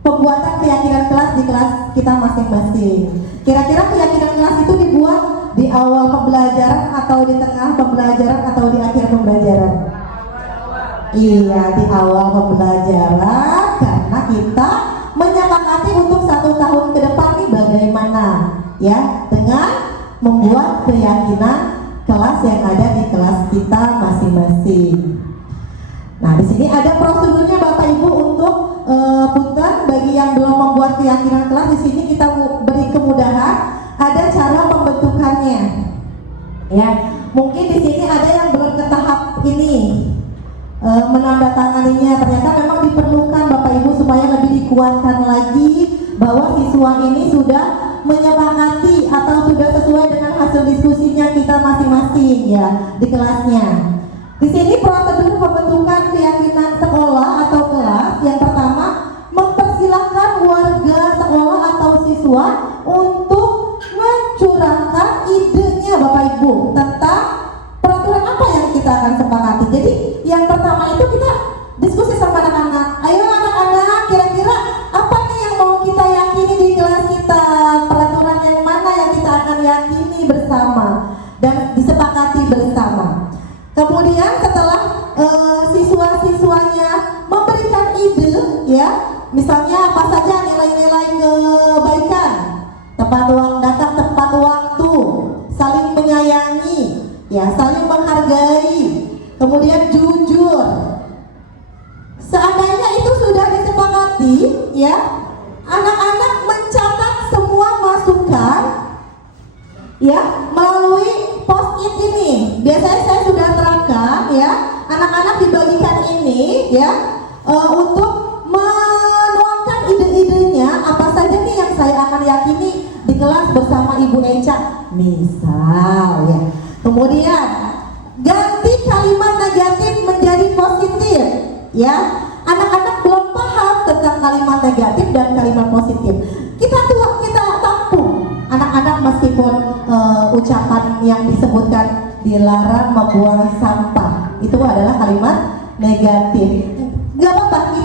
pembuatan keyakinan kelas di kelas kita masing-masing. Kira-kira keyakinan kelas itu dibuat di awal pembelajaran atau di tengah pembelajaran atau di akhir pembelajaran? Iya, di awal pembelajaran, karena kita menyepakati untuk 1 tahun ke depan nih bagaimana ya, dengan membuat keyakinan kelas yang ada di kelas kita masing-masing. Nah, di sini ada prosedurnya Bapak Ibu untuk punten bagi yang belum membuat keyakinan kelas. Di sini kita beri kemudahan, ada cara pembentukannya. Ya, mungkin di sini ada yang belum ke tahap ini, menandatanganinya. Ternyata memang diperlukan Bapak Ibu supaya lebih dikuatkan lagi bahwa siswa ini sudah menyepakati atau sudah sesuai dengan hasil diskusinya kita masing-masing ya di kelasnya. Di sini prosedur pembentukan keyakinan sekolah atau kelas, yang pertama mempersilahkan warga sekolah atau siswa untuk mencurahkan idenya Bapak Ibu tentang peraturan apa yang kita akan sepakati. Jadi yang pertama itu kita diskusi sama anak-anak. Ayo anak-anak, kira-kira apa nih yang mau kita yakini di kelas kita? Peraturan yang mana yang kita akan yakini bersama dan disepakati bersama. Kemudian setelah siswa-siswanya memberikan ide ya, misalnya apa saja nilai-nilai kebaikan, datang tepat waktu, saling menyayangi ya, saling menghargai, kemudian jujur. Seandainya itu sudah disepakati ya, anak-anak mencatat semua masukan ya melalui post-it ini. Biasanya saya sudah terangkan ya, anak-anak dibagikan ini ya untuk menuangkan ide-idenya apa saja nih yang saya akan yakini di kelas bersama Ibu Eca. Misal ya. Kemudian ganti kalimat negatif menjadi positif ya. Anak-anak belum paham tentang kalimat negatif dan kalimat positif. Kita tampung anak-anak meskipun ucapan yang disebutkan dilarang membuang sampah itu adalah kalimat negatif. Gak apa-apa,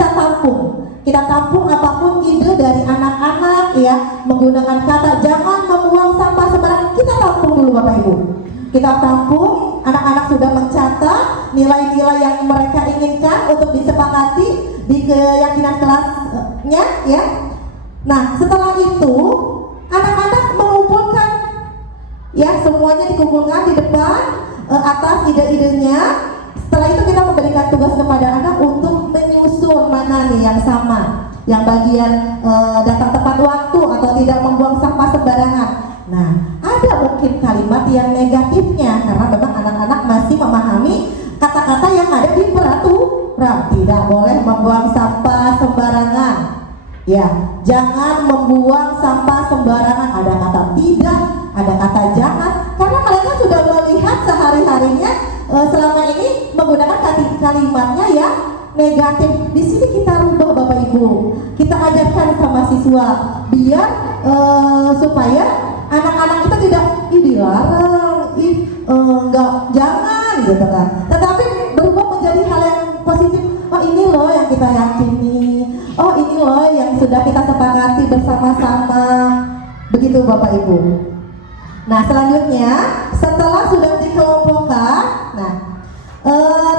kita tampung apapun ide dari anak-anak ya, menggunakan kata jangan membuang sampah sembarangan. Kita tampung dulu Bapak Ibu. Kita tampung, anak-anak sudah mencatat nilai-nilai yang mereka inginkan untuk disepakati di keyakinan kelasnya ya. Nah, setelah itu anak-anak mengumpulkan ya, semuanya dikumpulkan di depan atas ide-idenya. Setelah itu kita memberikan tugas kepada anak untuk menyusun mana nih yang sama, yang bagian datang tepat waktu atau tidak membuang sampah sembarangan. Nah, ada mungkin kalimat yang negatifnya karena memang anak-anak masih memahami kata-kata yang ada di peraturan. Tidak boleh membuang sampah sembarangan. Ya, jangan membuang sampah sembarangan. Ada kata tidak, ada kata jangan, karena mereka sudah melihat sehari-harinya selama ini menggunakan kalimatnya ya negatif. Di sini kita rubah Bapak Ibu, kita ajarkan sama siswa biar supaya anak-anak kita tidak dilarang, enggak, jangan gitu kan. Tetapi berubah menjadi hal yang positif. Oh ini loh yang kita yakini, oh ini loh yang sudah kita sepakati bersama-sama. Begitu Bapak Ibu. Nah selanjutnya setelah sudah dikelompokkan, nah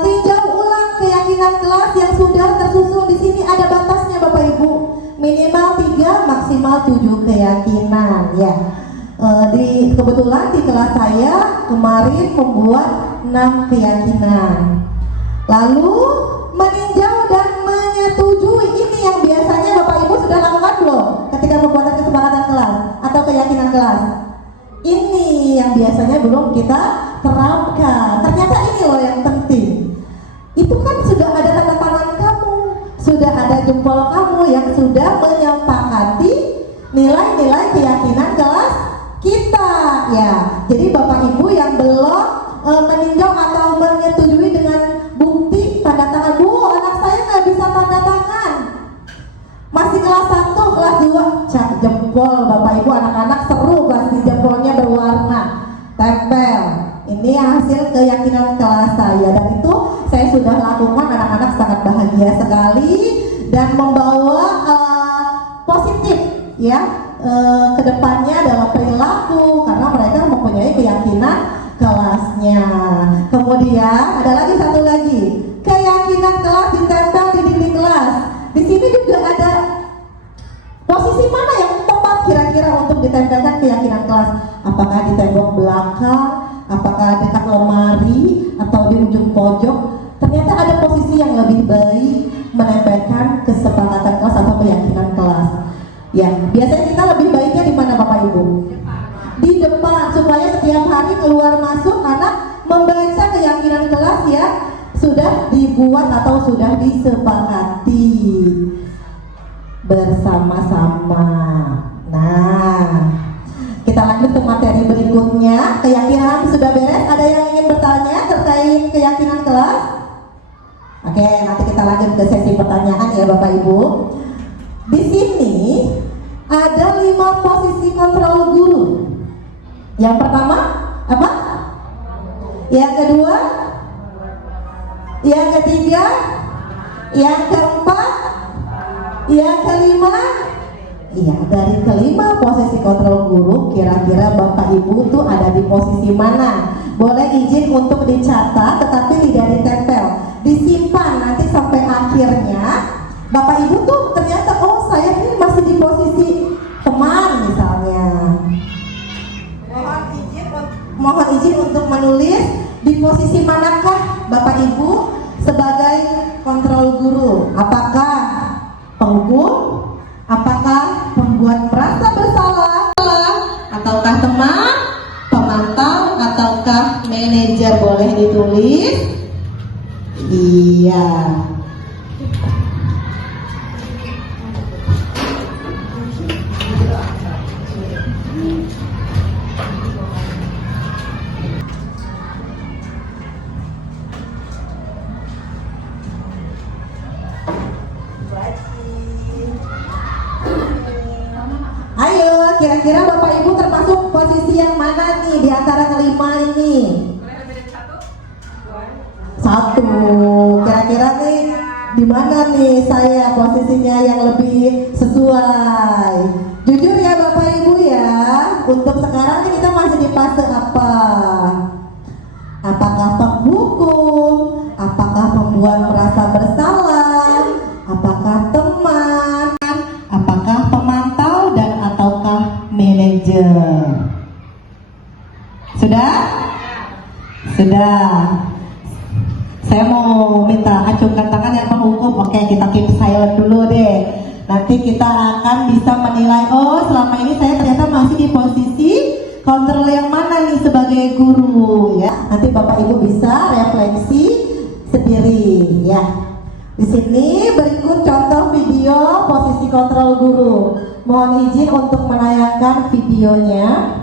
tinjau ulang keyakinan kelas yang sudah tersusun. Di sini ada batasnya Bapak Ibu, minimal 3 maksimal 7 keyakinan ya. Kebetulan di kelas saya kemarin membuat 6 keyakinan. Lalu meninjau dan menyetujui, ini yang biasanya Bapak Ibu sudah lakukan belum ketika membuat kesepakatan kelas atau keyakinan kelas? Ini yang biasanya belum kita terapkan. Ternyata ini loh yang penting. Itu kan sudah ada tanda tangan kamu, sudah ada jempol kamu yang sudah menyepakati nilai-nilai keyakinan kelas kita ya. Jadi Bapak Ibu yang belum meninjau atau menyetujui dengan bukti tanda tangan, Bu, anak saya nggak bisa tanda tangan, masih kelas 1, kelas 2, cak jempol Bapak Ibu. Anak-anak seru pasti jempolnya berwarna, tempel. Ini hasil keyakinan kelas saya, dan itu saya sudah lakukan. Anak-anak sangat bahagia sekali dan membawa positif ya kedepannya dalam perilaku karena mereka mempunyai keyakinan kelasnya. Kemudian ada lagi satu lagi, keyakinan kelas ditempel di dinding kelas. Di sini juga ada posisi mana yang tepat kira-kira untuk ditempelkan keyakinan kelas. Apakah di tembok belakang, apakah dekat lemari, atau di ujung pojok? Ternyata ada posisi yang lebih baik menempelkan kesepakatan kelas atau keyakinan kelas. Ya, biasanya kita lebih baiknya di mana Bapak Ibu? Di depan, supaya setiap hari keluar masuk anak membaca keyakinan kelas ya sudah dibuat atau sudah disepakati bersama-sama. Nah, kita lanjut ke materi berikutnya. Keyakinan sudah beres. Ada yang ingin bertanya terkait keyakinan kelas? Oke, nanti kita lanjut ke sesi pertanyaan ya Bapak Ibu. Di sini ada 5 posisi kontrol guru. Yang pertama apa? Yang kedua? Yang ketiga? Yang keempat? Yang kelima? Iya, dari kelima posisi kontrol guru, kira-kira Bapak Ibu tuh ada di posisi mana? Boleh izin untuk dicatat, tetapi tidak ditempel, disimpan nanti sampai akhirnya. Bapak Ibu tuh ternyata, oh saya ini masih di posisi teman misalnya. Mohon izin untuk menulis di posisi manakah Bapak Ibu sebagai kontrol guru. Apakah penghukum? Apakah pembuat merasa bersalah? Ataukah teman? Pemantau? Ataukah manajer? Boleh ditulis. Iya. Ayo, kira-kira Bapak Ibu termasuk posisi yang mana nih di antara kelima ini? Satu. Kira-kira nih di mana nih saya posisinya yang lebih sesuai? Jujur ya Bapak Ibu ya, untuk sekarang ini kita masih di fase apa? Apakah penghukum? Apakah pembuat merasa bersalah? Apakah teman? Apakah pemantau dan ataukah manajer? Sudah? Sudah. Saya mau minta acungkan tangan yang penghukum. Oke, kita keep silent dulu deh. Nanti kita akan bisa menilai, oh selama ini saya ternyata masih di posisi kontrol yang mana nih sebagai guru ya. Nanti Bapak Ibu bisa refleksi sendiri ya. Di sini berikut contoh video posisi kontrol guru. Mohon izin untuk menayangkan videonya.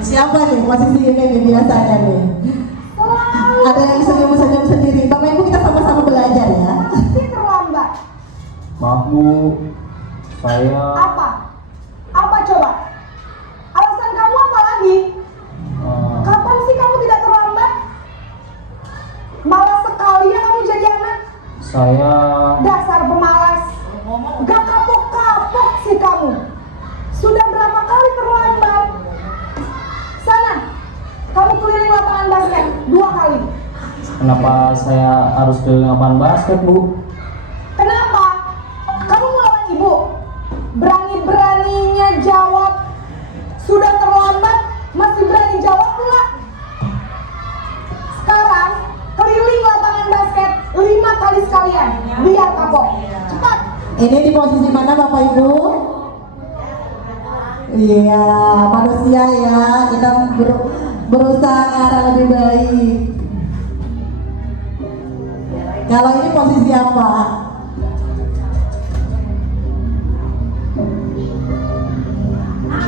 Siapa nih posisi ini nih biasanya nih? Ada yang senyum-senyum sendiri. Bapak Ibu kita sama-sama belajar ya. Pasti terlambat. Maaf Bu, saya Apa? Apa coba? Alasan kamu apa lagi? Kapan sih kamu tidak terlambat? Malas sekali ya kamu jadi anak. saya Dasar pemalas. Gak kapok-kapok sih kamu. Sudah berapa kali terlambat? Sana, kamu keliling lapangan basket 2 kali. kenapa saya harus ke lapangan basket Bu? Kenapa? Kamu melawan ibu? Berani-beraninya jawab. Sudah terlambat, masih berani jawab pula. Sekarang, keliling lapangan basket 5 kali sekalian. Biar kapok. Cepat. Ini di posisi mana Bapak Ibu? Iya, manusia ya. Kita berusaha ke arah lebih baik. Kalau ini posisi apa?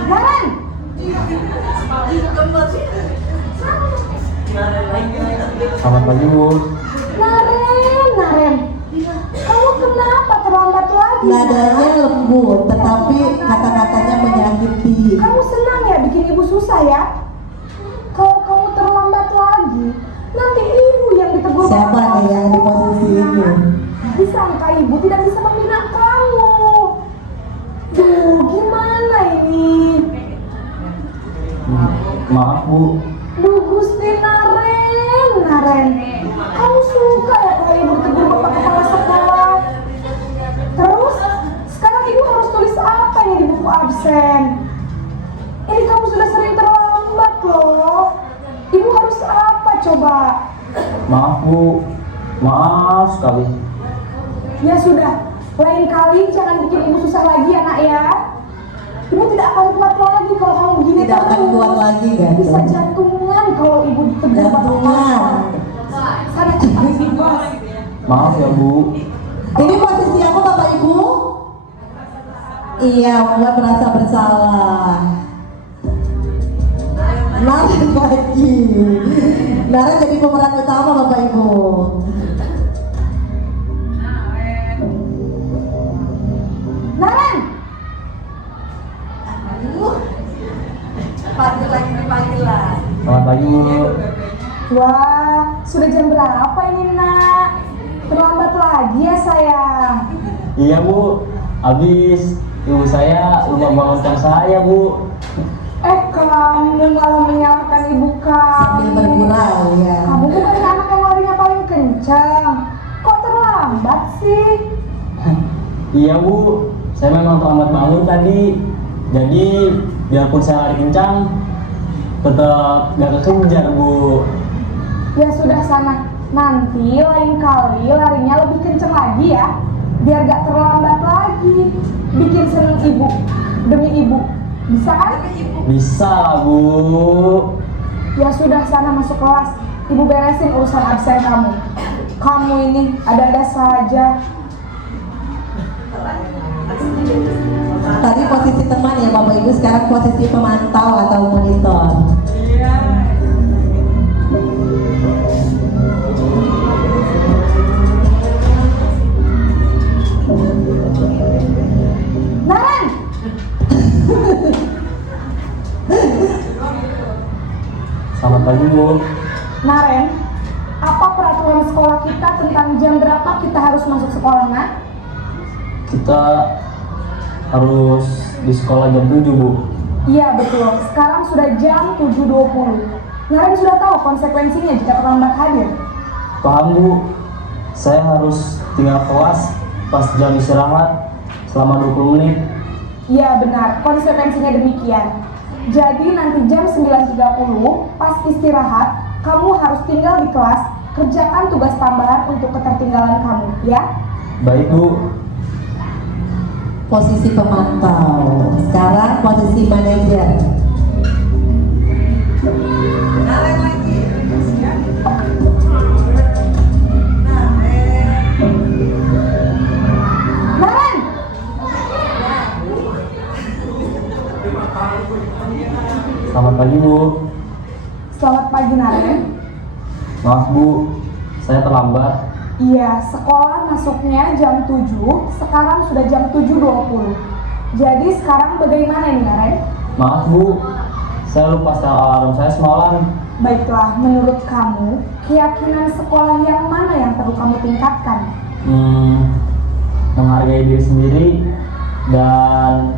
Naren, Selamat pagi Bu. Naren. Kamu kenapa terlambat lagi? Nadanya lembut, tetapi kata-katanya menyakiti. Kamu senang ya bikin ibu susah ya? Kalau kamu terlambat lagi, nanti ibu yang ditegur. Siapa nih yang di posisi ini? Disangka ibu tidak bisa membina kamu. Duh, gimana ini? Maaf Bu, Duh, Gusti Naren. Kamu suka ya kalau ibu ditegur bapak kepala sekolah? Terus, sekarang ibu harus tulis apa ini di buku absen? Ini kamu sudah sering terlambat loh. Ibu harus apa coba? maaf Bu, maaf sekali. Ya sudah, lain kali jangan bikin ibu susah lagi ya nak ya. Ibu tidak akan kuat lagi kalau kamu begini Tidak akan terus. kuat lagi kan? Bisa jantungan kalau ibu ditegur bapak Jantungan. Sana cepat sih bos. Maaf ya Bu. Ini posisi apa Bapak Ibu? Iya, buat merasa bersalah. Naren lagi. Naren jadi pemeran utama Bapak Ibu. Naren, Panggil lagi dipanggil lah. Selamat pagi Bu. wah sudah jam berapa ini nak? Terlambat lagi ya sayang. Iya Bu, habis ibu saya lupa bangunkan saya Bu. Kamu malah menyalahkan ibu Sambil kamu. bergurau ya. Kamu bukan anak yang larinya paling kencang. Kok terlambat sih? Iya Bu, saya memang terlambat bangun tadi. Jadi biarpun saya lari kencang, tetap gak kekejar Bu. Ya sudah sana, nanti lain kali larinya lebih kenceng lagi ya, biar gak terlambat lagi. Bikin seneng ibu, demi ibu. Bisa kan? Bisa lah Bu. Ya sudah sana masuk kelas, ibu beresin urusan absen kamu. Kamu ini ada-ada saja. Tadi posisi teman ya Bapak Ibu, sekarang posisi pemantau atau monitor. Naren! Selamat pagi Bu. Naren, apa peraturan sekolah kita tentang jam berapa kita harus masuk sekolah, Nak? Kita harus di sekolah jam 7 Bu. Iya betul, sekarang sudah jam 7.20. Naren sudah tahu konsekuensinya jika terlambat hadir. Paham Bu, saya harus tinggal kelas pas jam istirahat selama 20 menit. Iya benar, konsekuensinya demikian. Jadi nanti jam 9.30 pas istirahat, kamu harus tinggal di kelas, kerjakan tugas tambahan untuk ketertinggalan kamu, ya? Baik Bu. Posisi pemantau. Sekarang posisi manajer. Naren! Selamat pagi Bu. Selamat pagi Naren. Maaf Bu, saya terlambat. Iya, sekolah masuknya jam 7, sekarang sudah jam 7.20. Jadi sekarang bagaimana nih Naren? Maaf Bu, saya lupa setel alarm saya semalam. Baiklah, menurut kamu, keyakinan sekolah yang mana yang perlu kamu tingkatkan? Menghargai diri sendiri dan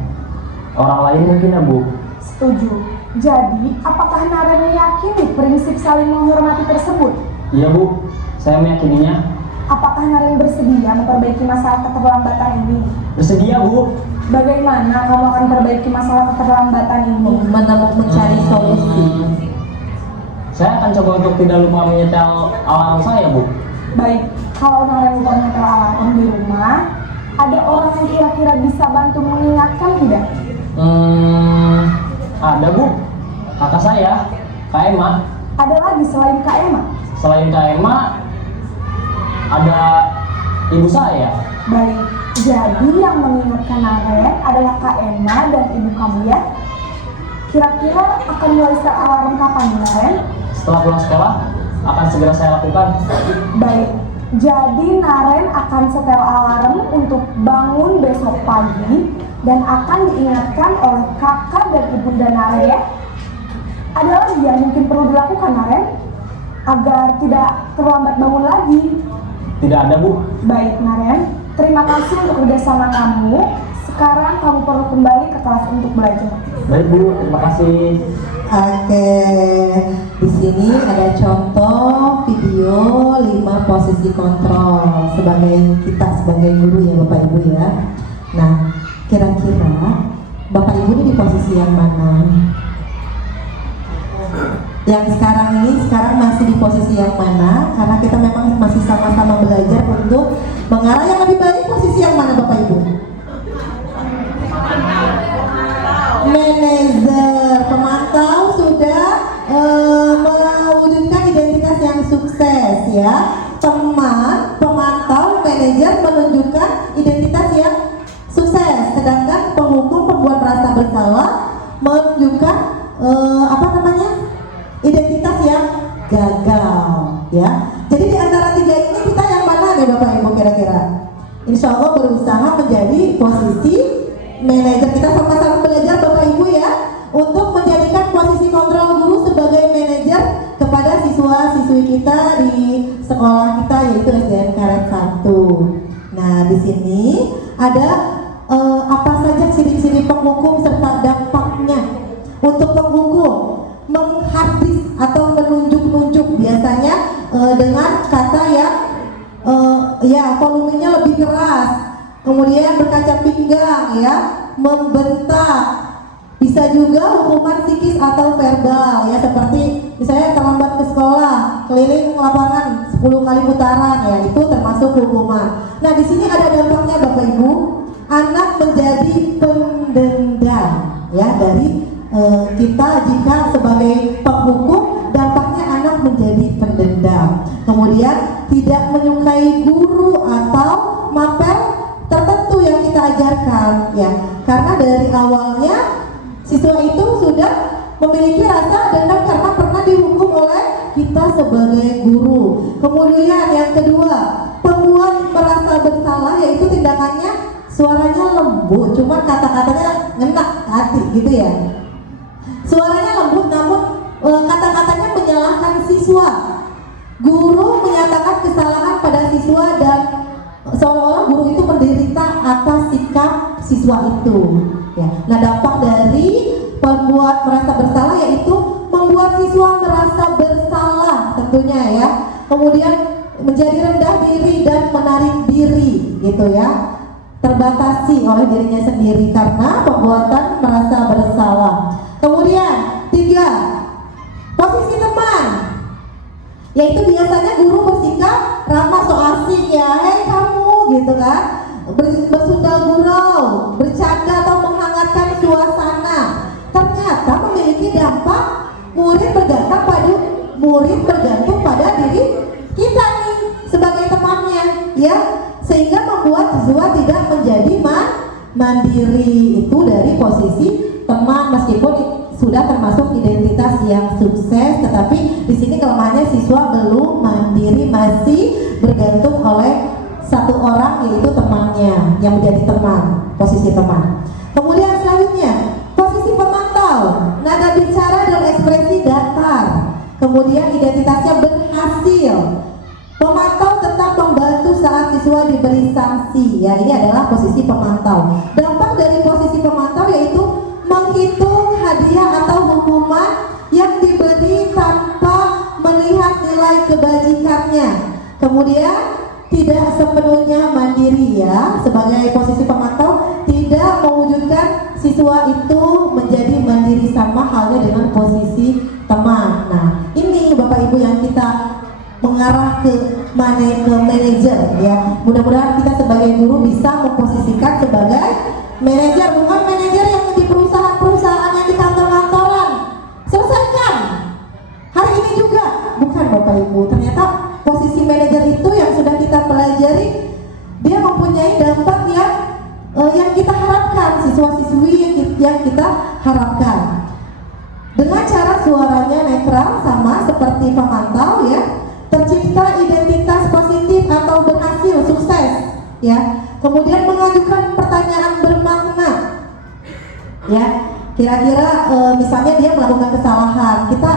orang lain mungkin ya Bu. Setuju. Jadi, apakah Naren meyakini prinsip saling menghormati tersebut? Iya Bu, saya meyakininya. Apakah Naren bersedia memperbaiki masalah keterlambatan ini? Bersedia Bu. Bagaimana kamu akan perbaiki masalah keterlambatan ini? Mencari solusi. Saya akan coba untuk tidak lupa menyetel alarm saya Bu. Baik, kalau Naren lupa menyetel alarm di rumah, ada orang yang kira-kira bisa bantu mengingatkan tidak? Ada Bu, kakak saya, Kak Emma. Ada lagi selain Kak Emma? Selain Kak Emma, ada ibu saya. Baik, jadi yang mengingatkan Naren adalah Kak Emma dan ibu kamu ya? Kira-kira akan mulai set alarm kapan nih Naren? Setelah pulang sekolah, akan segera saya lakukan. Baik, jadi Naren akan setel alarm untuk bangun besok pagi dan akan diingatkan oleh kakak dan ibunda Naren ya. Ada lagi yang mungkin perlu dilakukan Naren agar tidak terlambat bangun lagi? Tidak ada Bu. Baik Naren, terima kasih untuk kerjasama kamu. Sekarang kamu perlu kembali ke kelas untuk belajar. Baik Bu, terima kasih. Oke, di sini ada contoh video 5 posisi kontrol sebagai kita sebagai guru ya Bapak Ibu ya. Nah, kira-kira Bapak Ibu ini di posisi yang mana? Yang sekarang masih di posisi yang mana? Karena kita memang masih sama-sama belajar untuk mengarah yang lebih baik. Posisi yang mana Bapak Ibu? Manajer, pemantau sudah mewujudkan identitas yang sukses ya. Teman, pemantau, manajer menunjukkan identitas yang sukses. Sedangkan penghukum, pembuat merasa bersalah menunjukkan identitas yang gagal ya. Jadi di antara tiga ini kita yang mana nih Bapak Ibu kira-kira? Insya Allah berusaha menjadi posisi manajer. Kita sama-sama belajar Bapak Ibu ya untuk menjadikan posisi kontrol guru sebagai manajer kepada siswa-siswi kita di sekolah kita yaitu SDN Karet 1. Nah di sini ada apa saja ciri-ciri penghukum serta dampaknya. Untuk penghukum menghabis atau menunjuk-nunjuk biasanya dengan kata yang volumenya lebih keras kemudian berkaca pinggang ya, membentak, bisa juga hukuman psikis atau verbal ya, seperti misalnya terlambat ke sekolah, keliling lapangan 10 kali putaran ya, itu termasuk hukuman. Nah di sini ada dampaknya Bapak Ibu, anak menjadi pendendam ya dari kita jika sebagai penghukum, dampaknya anak menjadi pendendam. Kemudian tidak menyukai guru atau mapel tertentu yang kita ajarkan ya, karena dari awalnya siswa itu sudah memiliki rasa dendam karena pernah dihukum oleh kita sebagai guru. Kemudian yang kedua, pembuat merasa bersalah, yaitu tindakannya suaranya lembut, cuma kata-katanya ngena hati gitu ya. Suaranya lembut namun kata-katanya menyalahkan siswa. Guru menyatakan kesalahan pada siswa dan seolah-olah guru itu menderita atas sikap siswa itu ya. Nah dampak dari pembuat merasa bersalah yaitu membuat siswa merasa bersalah tentunya ya, kemudian menjadi rendah diri dan menarik diri gitu ya, terbatasi oleh dirinya sendiri karena pembuatan merasa bersalah. Kemudian 3, posisi teman, yaitu biasanya guru bersikap ramah so asik ya, hei kamu gitu kan, bersunda gurau, bercanda atau menghangatkan suasana. Ternyata memiliki dampak murid bergantung pada diri kita nih sebagai temannya ya, sehingga membuat siswa tidak menjadi mandiri. Itu dari posisi teman, meskipun sudah termasuk identitas yang sukses, tetapi di sini kelemahannya siswa belum mandiri, masih bergantung oleh satu orang yaitu temannya yang menjadi teman, posisi teman. Kemudian selanjutnya posisi pemantau, nada bicara dan ekspresi datar, kemudian identitasnya berhasil. Pemantau tetap membantu saat siswa diberi sanksi ya, ini adalah posisi pemantau. Dampak dari posisi pemantau yaitu menghitung hadiah atau hukuman yang diberi tanpa melihat nilai kebajikannya. Kemudian tidak sepenuhnya mandiri ya, sebagai posisi pemantau tidak mewujudkan siswa itu menjadi mandiri sama halnya dengan posisi teman. Nah ini Bapak Ibu yang kita mengarah ke manajer ya. Mudah-mudahan kita sebagai guru bisa memposisikan sebagai manajer, bukan manajer yang di perusahaan-perusahaan yang di kantor-kantoran. Selesaikan hari ini juga, bukan Bapak Ibu. Ternyata posisi manajer itu yang sudah kita pelajari, dia mempunyai dampak yang kita harapkan, siswa-siswi yang kita harapkan. Dengan cara suaranya netral sama seperti pemantau ya, tercipta identitas positif atau berhasil, sukses ya. Kemudian mengajukan pertanyaan bermakna ya, kira-kira misalnya dia melakukan kesalahan, kita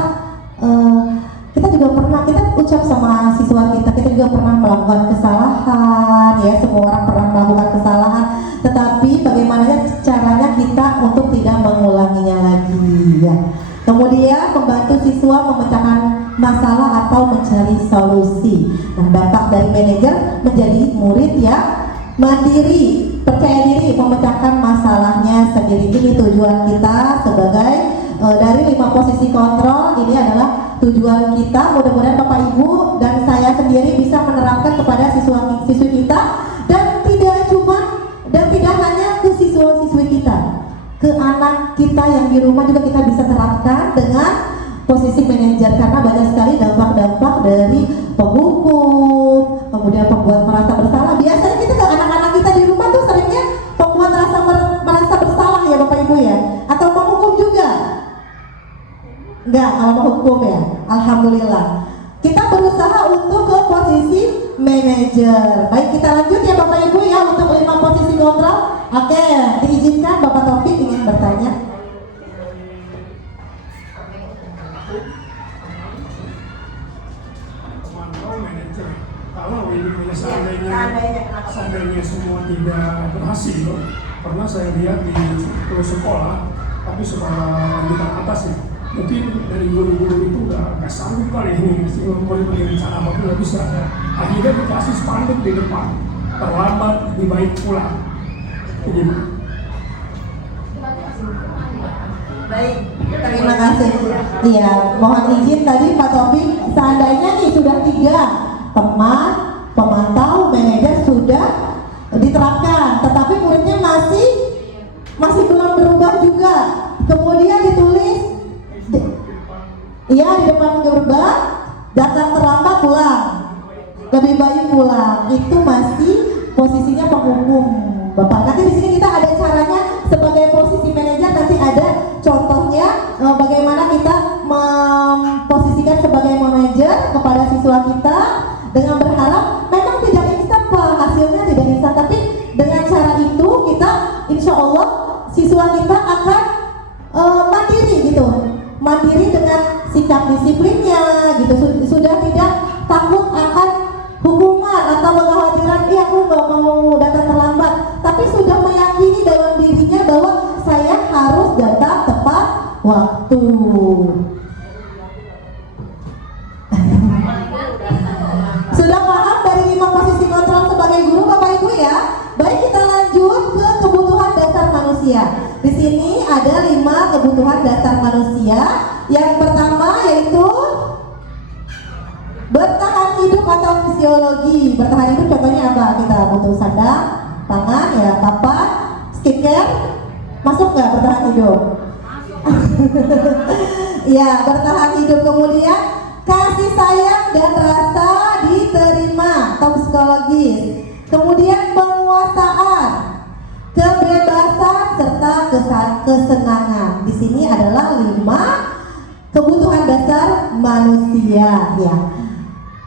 juga pernah, kita ucap sama siswa kita juga pernah melakukan kesalahan ya, semua orang pernah melakukan kesalahan, tetapi bagaimana caranya kita untuk tidak mengulanginya lagi ya. Kemudian membantu siswa memecahkan masalah atau mencari solusi. Nah dampak dari manajer menjadi murid ya mandiri, percaya diri, memecahkan masalahnya sendiri. Ini tujuan kita sebagai dari 5 posisi kontrol. Ini adalah tujuan kita. Mudah-mudahan Bapak Ibu dan saya sendiri bisa menerapkan kepada siswa-siswi kita, dan tidak hanya ke siswa-siswi kita, ke anak kita yang di rumah juga kita bisa terapkan dengan posisi manajer, karena banyak sekali dampak-dampak dari penghukum, kemudian pembuat merasa bersalah. Biasanya kita ke anak-anak kita di rumah tuh seringnya pembuat merasa bersalah ya Bapak Ibu ya, atau penghukum juga. Enggak, kalau menghukum ya, alhamdulillah. Kita berusaha untuk ke posisi manajer. Baik, kita lanjut ya Bapak Ibu ya untuk 5 posisi kontrol. Oke, diizinkan Bapak Taufik ingin bertanya. Kalau ini seandainya semua tidak berhasil, pernah saya lihat di sekolah, tapi sekolah lanjutan atas ya, mungkin dari guru-guru itu nggak sanggup kali ini, mesti mempunyai rencana apa nggak bisa. Akhirnya dikasih spanduk di depan, terlambat lebih baik pulang. Begitu. Baik, terima kasih. Iya, mohon izin tadi Pak Taufik, seandainya nih sudah 3 teman, pemantau, manajer sudah diterapkan, tetapi muridnya masih belum berubah juga. Kemudian ditulis, iya di depan gerbang, datang terlambat pulang, lebih baik pulang. Itu masih posisinya penghukum, Bapak. Nanti di sini kita ada caranya sebagai posisi manajer, nanti ada contohnya bagaimana kita memposisikan sebagai manajer kepada siswa kita dengan berharap memang tidak instan Pak, hasilnya tidak instan, tapi dengan cara itu kita insya Allah siswa kita akan mandiri gitu, mandiri dengan sikap disiplinnya gitu, sudah tidak takut akan hukuman atau kekhawatiran aku nggak mau datang terlambat, tapi sudah meyakini dalam dirinya bahwa saya harus datang tepat waktu. Sudah paham dari 5 posisi kontrol sebagai guru Bapak Ibu ya? Baik, kita lanjut ke kebutuhan dasar manusia. Di sini ada 5 kebutuhan dasar manusia. Yang pertama yaitu bertahan hidup atau fisiologi. Bertahan hidup contohnya apa? Kita butuh sandang, pangan, ya papan, skincare. Masuk nggak bertahan hidup? Ya, bertahan hidup. Kemudian kasih sayang dan rasa diterima atau psikologis. Kemudian penguasaan, kebebasan serta kesenangan. Di sini adalah 5 kebutuhan dasar manusia ya.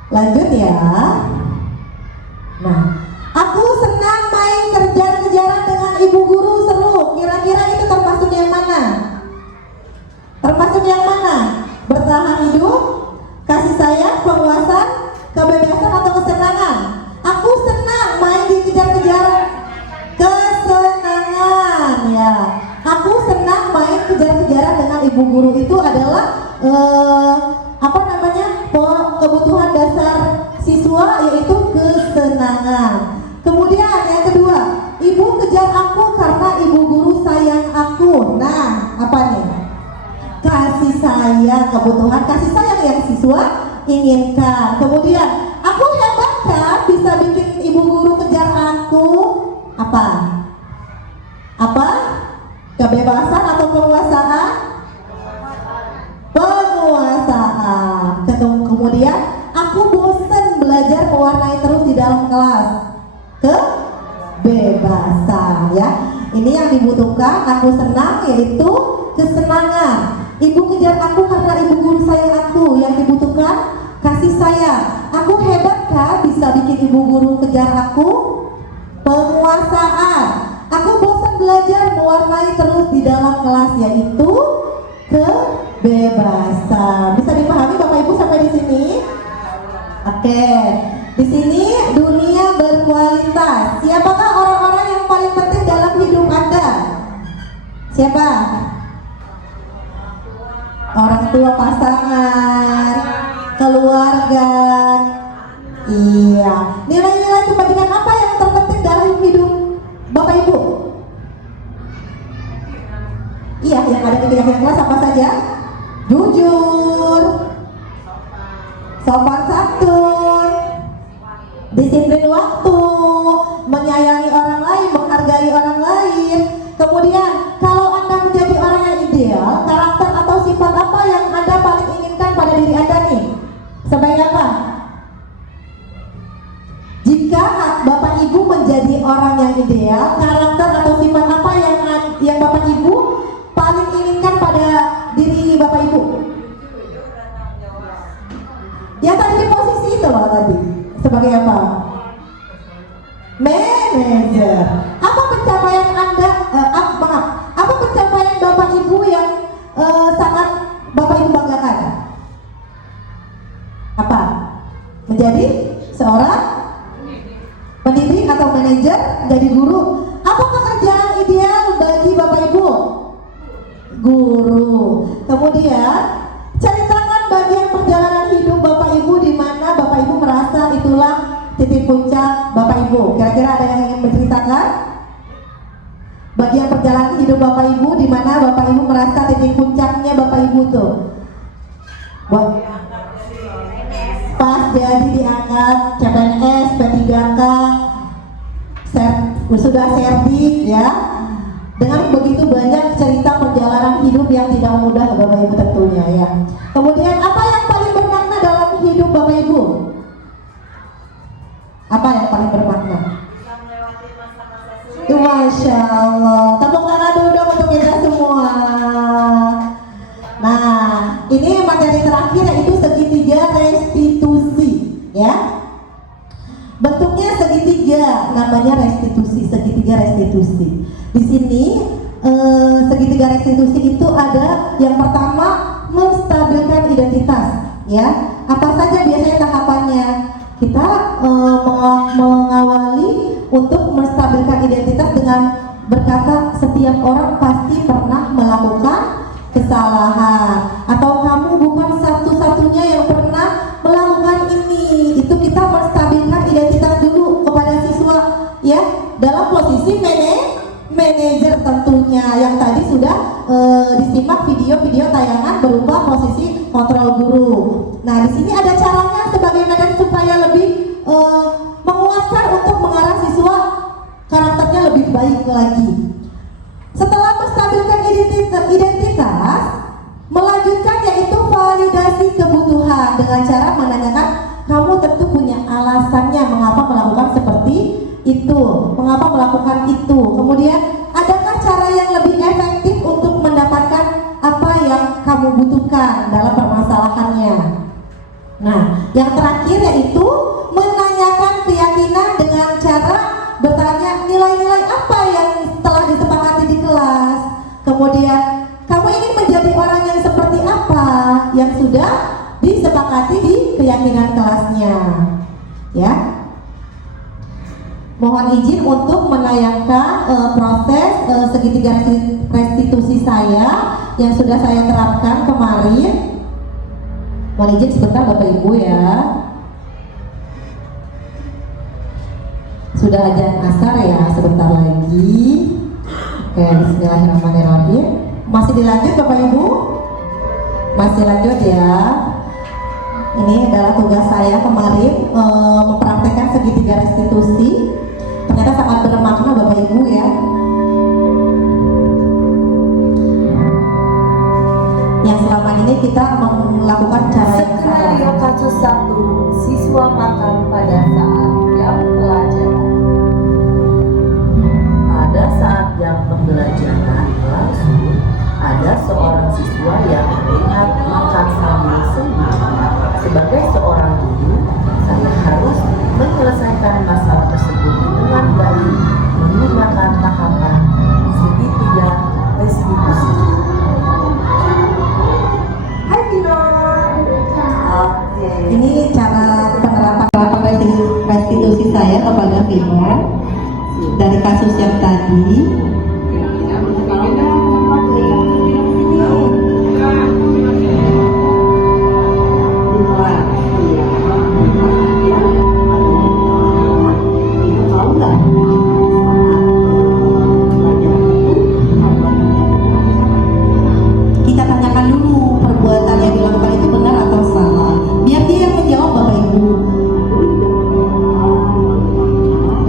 Lanjut ya. Nah, aku senang main kejar-kejaran dengan ibu guru, seru. Kira-kira itu termasuk yang mana? Termasuk yang mana? Bertahan hidup, kasih sayang, penguasaan, kebebasan atau kesenangan? Aku senang main dikejar-kejaran. Kesenangan ya. Aku senang main kejar-kejaran dengan ibu guru, itu adalah kebutuhan dasar siswa, yaitu kesenangan. Kemudian yang kedua, ibu kejar aku karena ibu guru sayang aku. Nah, apa nih? Kasih sayang, kebutuhan kasih sayang yang siswa inginkan. Kemudian, aku hebat kan bisa bikin ibu guru kejar aku. Apa? Apa? Kebebasan atau penguasaan? Penguasaan. Kemudian, aku bosan belajar mewarnai terus di dalam kelas. Kebebasan ya. Ini yang dibutuhkan. Aku senang, yaitu kesenangan. Ibu kejar aku karena ibu guru sayang aku. Yang dibutuhkan kasih sayang. Aku hebat kan bisa bikin ibu guru kejar aku. Penguasaan. Aku bosan belajar mewarnai terus di dalam kelas, yaitu kebebasan. Bisa dipahami Bapak Ibu sampai di sini? Oke. Di sini dunia berkualitas. Siapakah orang-orang yang paling penting dalam hidup Anda? Siapa? Orang tua, pasangan, keluarga. Iya. Nilai-nilai kebajikan apa yang terpenting dalam hidup Bapak Ibu? Iya, yang ada di keyakinan kelas apa saja? Jujur, sopan santun, disiplin waktu, menyayangi orang lain, menghargai orang lain. Kemudian, kalau Anda menjadi orang yang ideal, karakter atau sifat apa yang Anda paling inginkan pada diri Anda nih? Sebagai apa? Jika Bapak Ibu menjadi orang yang ideal, karakter atau sifat apa yang Bapak Ibu paling inginkan pada diri Bapak Ibu? Yang tadi di posisi itu loh tadi. Sebagai apa? Manajer. Apa pencapaian Anda? Apa pencapaian Bapak Ibu yang sangat Bapak Ibu banggakan? Apa? Menjadi seorang pendidik atau manajer, jadi guru. Apa pekerjaan ideal bagi Bapak Ibu? Guru. Kemudian ceritakan bagian perjalanan hidup Bapak Ibu di mana Bapak Ibu merasa itulah titik puncak Bapak Ibu? Kira-kira ada yang ingin menceritakan? Bagian perjalanan hidup Bapak Ibu, di mana Bapak Ibu merasa titik puncaknya Bapak Ibu tuh? Pas jadi diangkat CPNS, P3K, sudah serdik ya. Dengan begitu banyak cerita perjalanan hidup yang tidak mudah Bapak Ibu tentunya ya. Kemudian apa yang paling bermakna dalam hidup Bapak Ibu? Apa yang paling bermakna? Masya Allah, tepuk tangan dulu dong untuk kita semua. Nah, ini materi terakhir yaitu segitiga restitusi ya. Bentuknya segitiga, namanya restitusi, segitiga restitusi. Di sini segitiga restitusi itu ada yang pertama menstabilkan identitas ya. Apa saja biasanya tahapannya? Kita mengawali untuk menstabilkan identitas dengan berkata setiap orang pasti pernah melakukan kesalahan, atau kamu bukan satu-satunya yang pernah melakukan ini. Itu kita menstabilkan identitas dulu kepada siswa ya, dalam posisi manajer tentunya, yang tadi sudah disimak video-video tayangan berupa posisi kontrol guru. Nah, di sini ada caranya sebagai manajer supaya lebih menguatkan untuk mengarah siswa karakternya lebih baik lagi. Setelah menstabilkan identitas, melanjutkan yaitu validasi kebutuhan dengan cara menanyakan, kamu tentu punya alasannya mengapa melakukan seperti itu, mengapa melakukan itu. Kemudian, adakah cara yang lebih efektif untuk mendapatkan apa yang kamu butuhkan dalam permasalahannya. Nah, yang terakhir yaitu menanyakan keyakinan dengan cara bertanya nilai-nilai apa yang telah disepakati di kelas. Kemudian, kamu ingin menjadi orang yang seperti apa yang sudah disepakati di keyakinan kelasnya. Ya. Mohon izin untuk menayangkan proses segitiga restitusi saya yang sudah saya terapkan kemarin. Mohon izin sebentar Bapak Ibu ya. Sudah azan asar ya, sebentar lagi. Oke, bismillahirrahmanirrahim. Masih dilanjut Bapak Ibu? Masih lanjut ya. Ini adalah tugas saya kemarin mempraktekkan segitiga restitusi. Ternyata sangat bermakna Bapak Ibu ya. Yang selama ini kita melakukan cara yang Skenario kasus 1, siswa makan pada saat jam pelajaran. Pada saat jam pembelajaran berlangsung, ada seorang siswa yang terlihat makan sambil senyum. Sebagai seorang guru, saya harus menyelesaikan masalah tersebut dengan baik menggunakan tahapan segitiga restitusi. Ini cara penerapan restitusi saya kepada Vino dari kasus yang tadi. Kita tanyakan dulu perbuatan yang dilakukan itu benar atau salah. Biar dia yang menjawab Bapak Ibu.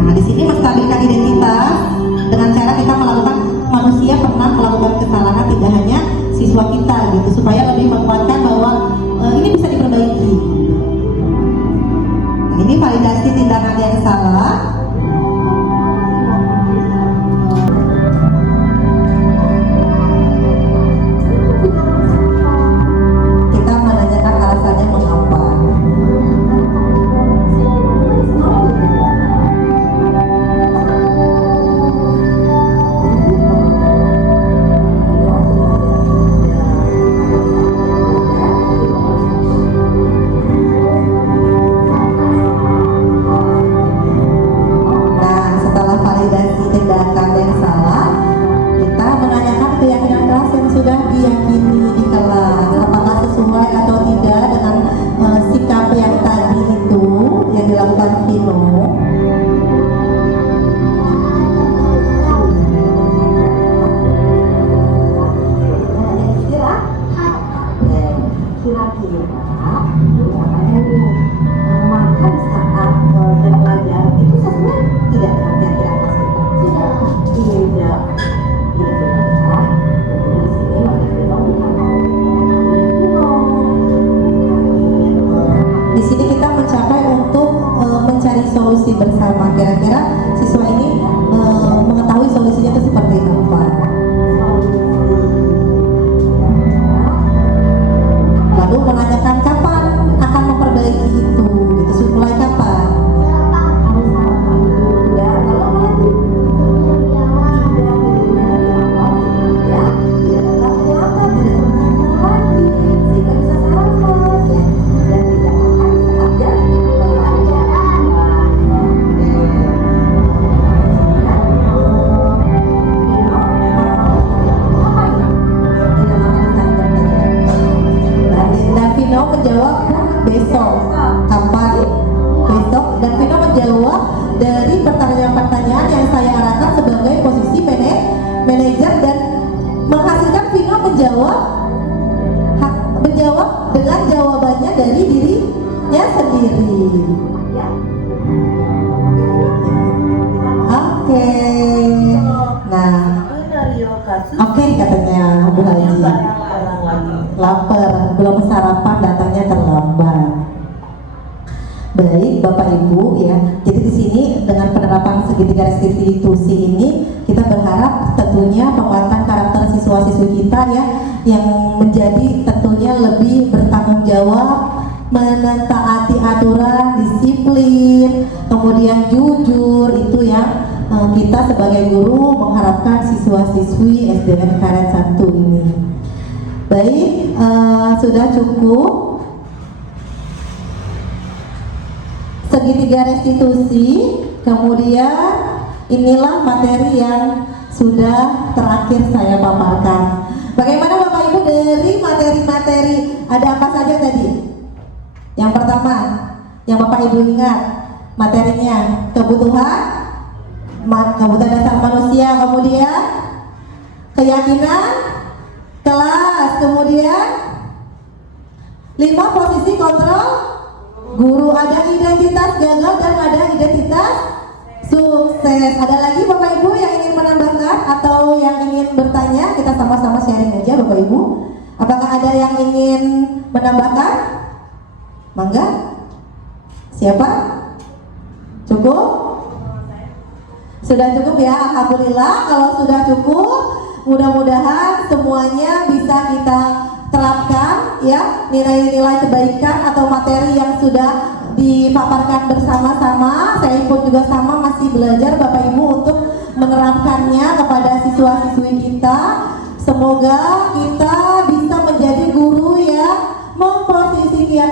Nah, di sini menstabilkan identitas dengan cara kita melakukan, manusia pernah melakukan kesalahan, tidak hanya siswa kita gitu, supaya lebih menguatkan bahwa ini bisa diperbaiki. Nah, ini validasi tindakan yang salah. Kita menanyakan alasannya mengapa. makan saat jam pelajaran itu sesuai tidak dengan keyakinan masing-masing? Tidak. Di sini kita mencapai untuk mencari solusi bersama. Kira-kira siswa ini mengetahui solusinya itu seperti apa? Lalu menanyakan kapan akan memperbaiki itu, gitu. Mulai kapan? Dan Vino menjawab besok. Kapan? Besok. Dan Vino menjawab dari pertanyaan-pertanyaan yang saya arahkan sebagai posisi manajer, dan menghasilkan Vino menjawab dengan jawabannya dari dirinya sendiri. Oke. Nah, Skenario kasus oke katanya Bu Haji. orang lagi. Lapar, belum sarapan, datangnya terlambat. Baik Bapak Ibu ya. Jadi di sini dengan penerapan segitiga restitusi ini kita berharap tentunya penguatan karakter siswa-siswi kita ya yang menjadi tentunya lebih bertanggung jawab, mentaati aturan, disiplin, kemudian jujur, itu yang kita sebagai guru mengharapkan siswa-siswi SDN Karet 1 ini. Baik, sudah cukup segitiga restitusi. Kemudian inilah materi yang sudah terakhir saya paparkan. Bagaimana Bapak Ibu dari materi-materi, ada apa saja tadi? Yang pertama, yang Bapak Ibu ingat materinya, kebutuhan dasar manusia, kemudian keyakinan kelas, kemudian 5 posisi kontrol guru, ada identitas gagal dan ada identitas sukses. Ada lagi Bapak Ibu yang ingin menambahkan atau yang ingin bertanya? Kita sama-sama sharing aja Bapak Ibu. Apakah ada yang ingin menambahkan? Mangga? Siapa? Cukup? Sudah cukup ya, alhamdulillah. Kalau sudah cukup, mudah-mudahan semuanya bisa kita terapkan ya, nilai-nilai kebaikan atau materi yang sudah dipaparkan bersama-sama. Saya pun juga sama masih belajar Bapak Ibu untuk menerapkannya kepada siswa-siswi kita. Semoga kita bisa menjadi guru yang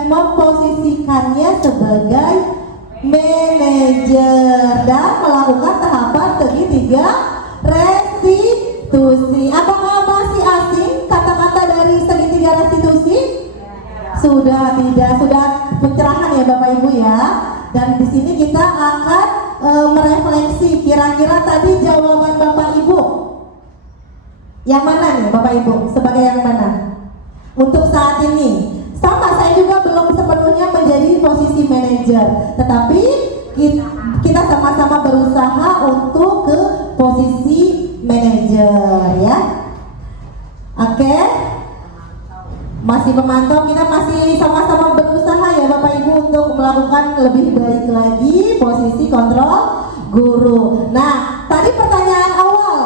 memposisikannya sebagai manajer dan melakukan tahapan segitiga restitusi. Apakah masih asing kata-kata dari segitiga restitusi? Sudah tidak, sudah pencerahan ya Bapak Ibu ya. Dan di sini kita akan merefleksi kira-kira tadi jawaban Bapak Ibu yang mana nih Bapak Ibu, sebagai yang mana? Untuk saat ini sama, saya juga belum sepenuhnya menjadi posisi manajer, tetapi kita sama-sama berusaha untuk ke posisi manajer ya. Oke, masih memantau, kita masih sama-sama berusaha ya Bapak Ibu untuk melakukan lebih baik lagi posisi kontrol guru. Nah, tadi pertanyaan awal,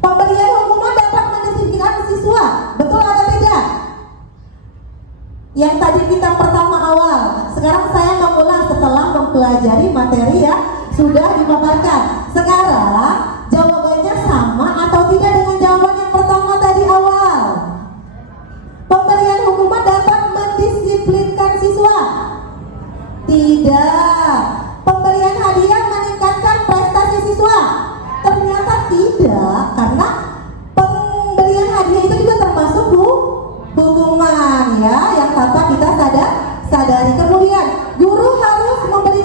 pemberian hukuman dapat mendisiplinkan siswa, betul atau tidak? Yang tadi kita pertama awal. Sekarang saya mengulang setelah mempelajari materi yang sudah dipaparkan. Sekarang jawabannya sama atau tidak dengan jawaban yang pertama tadi awal? Pemberian hukuman dapat mendisiplinkan siswa? Tidak. Pemberian hadiah meningkatkan prestasi siswa? Ternyata tidak, karena pemberian hadiah itu juga termasuk hukuman ya, yang tanpa kita sadari. Kemudian guru harus memberi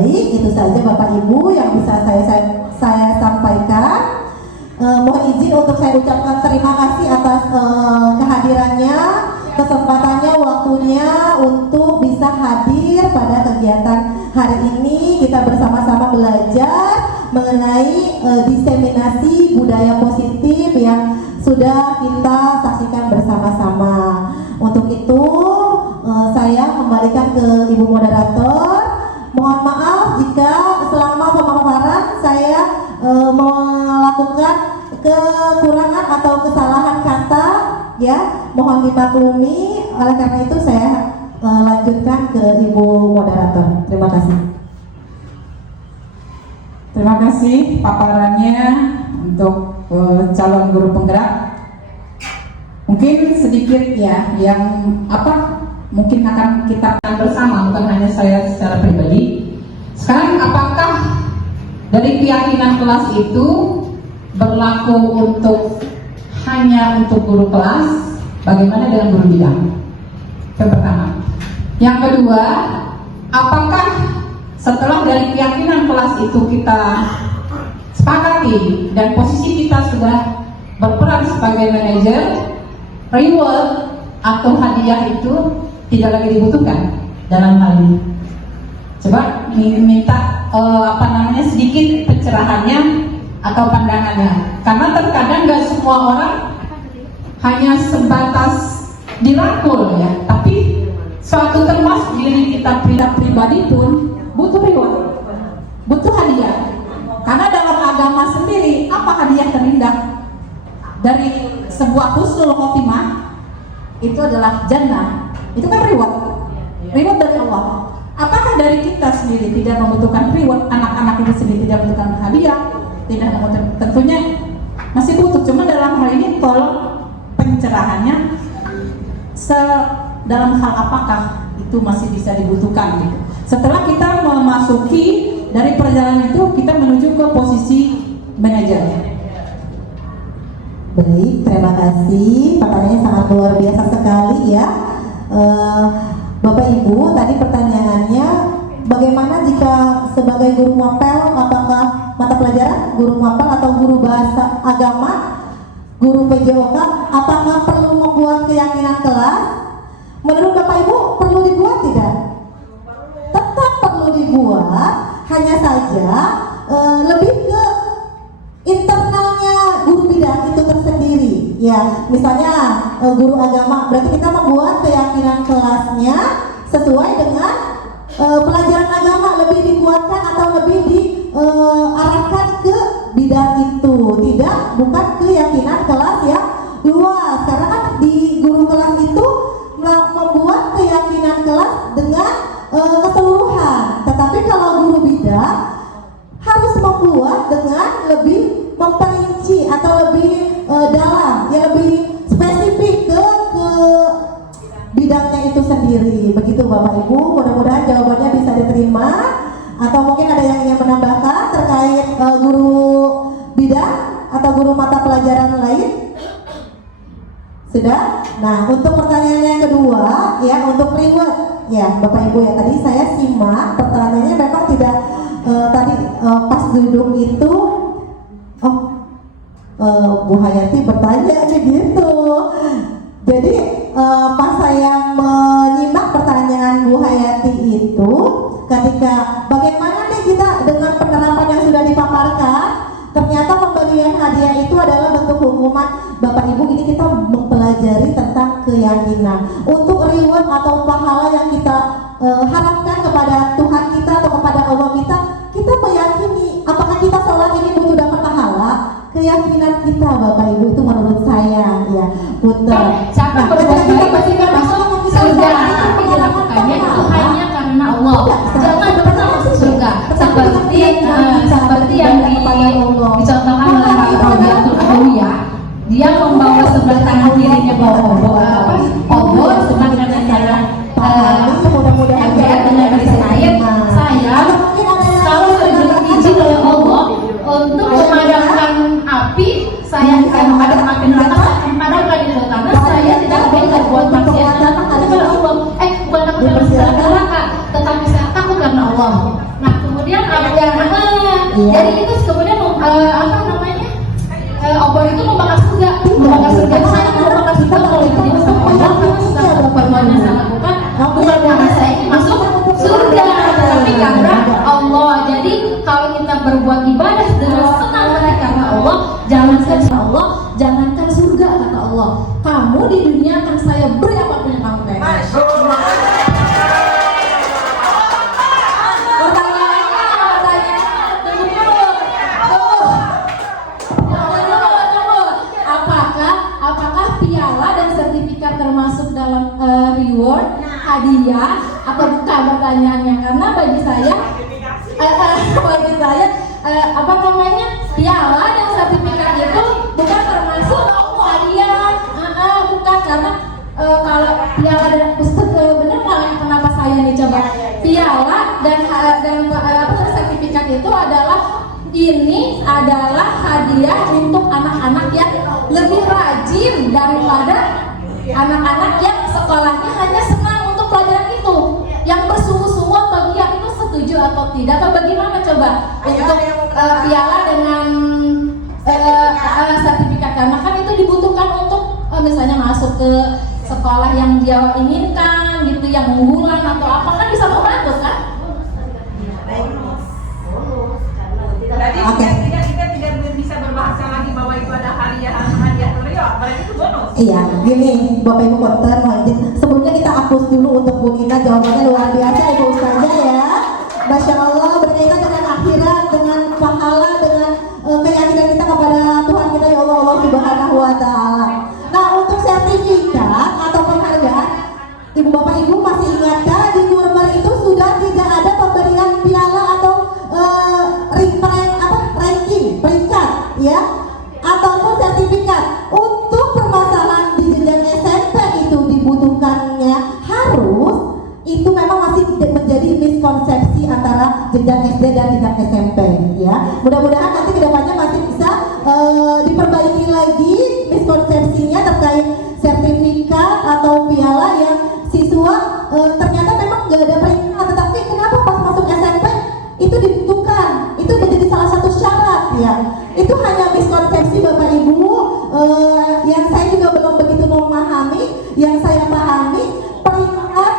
Baik, itu saja Bapak Ibu yang bisa saya sampaikan. Mohon izin untuk saya ucapkan terima kasih atas kehadirannya, kesempatannya, waktunya untuk bisa hadir pada kegiatan hari ini. Kita bersama-sama belajar mengenai diseminasi budaya positif yang sudah kita saksikan bersama-sama. Untuk itu saya kembalikan ke Ibu Moderator. Mohon maaf jika selama pemaparan saya melakukan kekurangan atau kesalahan kata, ya, mohon dimaklumi. Oleh karena itu saya lanjutkan ke Ibu Moderator. Terima kasih. Terima kasih paparannya untuk calon guru penggerak. Mungkin sedikit ya yang mungkin akan kita bersama, bukan hanya saya secara pribadi. Sekarang apakah dari keyakinan kelas itu berlaku hanya untuk guru kelas? Bagaimana dengan guru bidang? Yang pertama. Yang kedua, apakah setelah dari keyakinan kelas itu kita sepakati dan posisi kita sudah berperan sebagai manajer, reward atau hadiah itu tidak lagi dibutuhkan dalam hal ini? Coba minta sedikit pencerahannya atau pandangannya, karena terkadang nggak semua orang hanya sebatas dirangkul ya, tapi suatu termasuk diri kita pribadi pun butuh reward, butuh hadiah. Karena dalam agama sendiri, apa hadiah terindah dari sebuah husnul khotimah? Itu adalah jannah. Itu kan reward dari Allah. Apakah dari kita sendiri tidak membutuhkan reward, anak-anak itu sendiri tidak membutuhkan hadiah? Tidak membutuhkan, tentunya masih butuh. Cuma dalam hal ini tolong pencerahannya dalam hal apakah itu masih bisa dibutuhkan gitu. Setelah kita memasuki dari perjalanan itu, kita menuju ke posisi manajer. Baik, terima kasih. Pertanyaannya sangat luar biasa sekali ya. Bapak Ibu, tadi pertanyaannya bagaimana jika sebagai guru mapel, apakah mata pelajaran guru mapel atau guru bahasa agama, guru PJOK, apakah perlu membuat keyakinan kelas? Menurut Bapak Ibu perlu dibuat tidak? Tetap perlu dibuat, hanya saja lebih ke internalnya guru bidang itu tersendiri. Ya, misalnya guru agama, berarti kita membuat keyakinan kelasnya sesuai dengan pelajaran agama, lebih dikuatkan atau lebih diarahkan ke bidang itu, bukan keyakinan kelas yang luas. Karena kan di guru kelas itu membuat keyakinan kelas dengan keseluruhan, tetapi kalau guru bidang harus membuat dengan lebih memperinci atau lebih dalam, ya lebih spesifik ke bidangnya itu sendiri. Begitu Bapak Ibu, mudah-mudahan jawabannya bisa diterima. Atau mungkin ada yang ingin menambahkan terkait guru bidang atau guru mata pelajaran lain? Sudah? Nah, untuk pertanyaan yang kedua, ya, untuk reward, ya Bapak Ibu ya, tadi saya simak pertanyaannya memang tidak tadi pas duduk itu, Bu Hayati bertanya gitu. Jadi pas saya menyimak pertanyaan Bu Hayati itu, ketika bagaimana nih kita dengan penerapan yang sudah dipaparkan, ternyata pemberian hadiah itu adalah bentuk hukuman. Bapak Ibu, ini kita mempelajari tentang keyakinan. Untuk reward atau pahala yang kita harapkan kepada Tuhan kita atau kepada Allah kita meyakini apakah kita sholat ini butuh dapat pahala. Keyakinan kita Bapak Ibu itu menurut saya ya putar. Siapa berbuat baik pasti masuk surga, tapi dilakukannya itu hanya karena Allah. Jangan pernah masuk surga. Seperti yang dicontohkan oleh Rabiatul Adawiyah. Dia membawa sebelah tangan kirinya bawa obor, sebelah kanannya mudah-mudahan dengan saya kalau sudah diizin oleh Allah untuk memadamkan api, saya akan memadamkan neraka, memadamkan itu karena saya tidak boleh berbuat maksiat kepada Allah. Bukan takut karena neraka, tetapi saya takut karena Allah. Nah, Iya. Jadi itu kemudian apa namanya? Obor itu membakar surga. Membakar surga itu hanya membakar surga kalau itu dimasuk Allah karena perbuatan yang saya lakukan bukan karena saya ingin masuk surga, tapi karena Allah. Jadi kalau kita berbuat ibadah dengan senang hati karena Allah, jangankan Allah, jangankan surga kata Allah. Kamu di dunia akan saya beri apapun yang kamu pengen. Apakah piala dan sertifikat termasuk dalam reward, hadiah atau bukan pertanyaannya? Karena bagi saya apa namanya, piala dan sertifikat itu bukan termasuk hadiah, bukan, karena kalau piala dan bener nggak kenapa saya nih coba, piala dan sertifikat itu adalah hadiah untuk anak-anak yang lebih rajin daripada anak-anak yang sekolahnya hanya senang untuk pelajaran itu, yang bersungguh-sungguh atau giat. Itu setuju atau tidak, atau bagaimana coba untuk piala dengan sertifikat? Karena kan itu dibutuhkan untuk misalnya masuk ke sekolah yang dia inginkan gitu, yang unggulan atau apa, kan bisa membantu kan? Oke. Kita tidak bisa berbahasa lagi bahwa itu ada hadiah reward, berarti itu bonus. Iya, gini Bapak Ibu Dokter, sebelumnya kita hapus dulu untuk Bu Nina, jawabannya luar biasa Ibu Ustazah ya. Masya Allah, berkaitan dengan akhirat, dengan pahala, dengan keyakinan kita kepada Tuhan kita ya Allah Subhanahu wa Ta'ala. Nah, untuk sertifikat atau penghargaan, Ibu Bapak Ibu masih ingatkah di Murmer itu sudah tidak ada pemberian piala atau ranking, peringkat ya, ataupun sertifikat. Untuk permasalahan di jenjang SMP itu dibutuhkannya harus, itu memang masih menjadi miskonsepsi antara jenjang SD dan jenjang SMP ya. Mudah-mudahan nanti kedepannya masih bisa diperbaiki lagi miskonsepsinya terkait sertifikat atau piala yang siswa ternyata memang nggak ada peringkat, tetapi kenapa pas masuk SMP itu dibutuhkan, itu menjadi salah satu syarat ya. Itu hanya miskonsepsi Bapak Ibu, yang saya juga belum begitu memahami. Yang saya pahami, peringkat,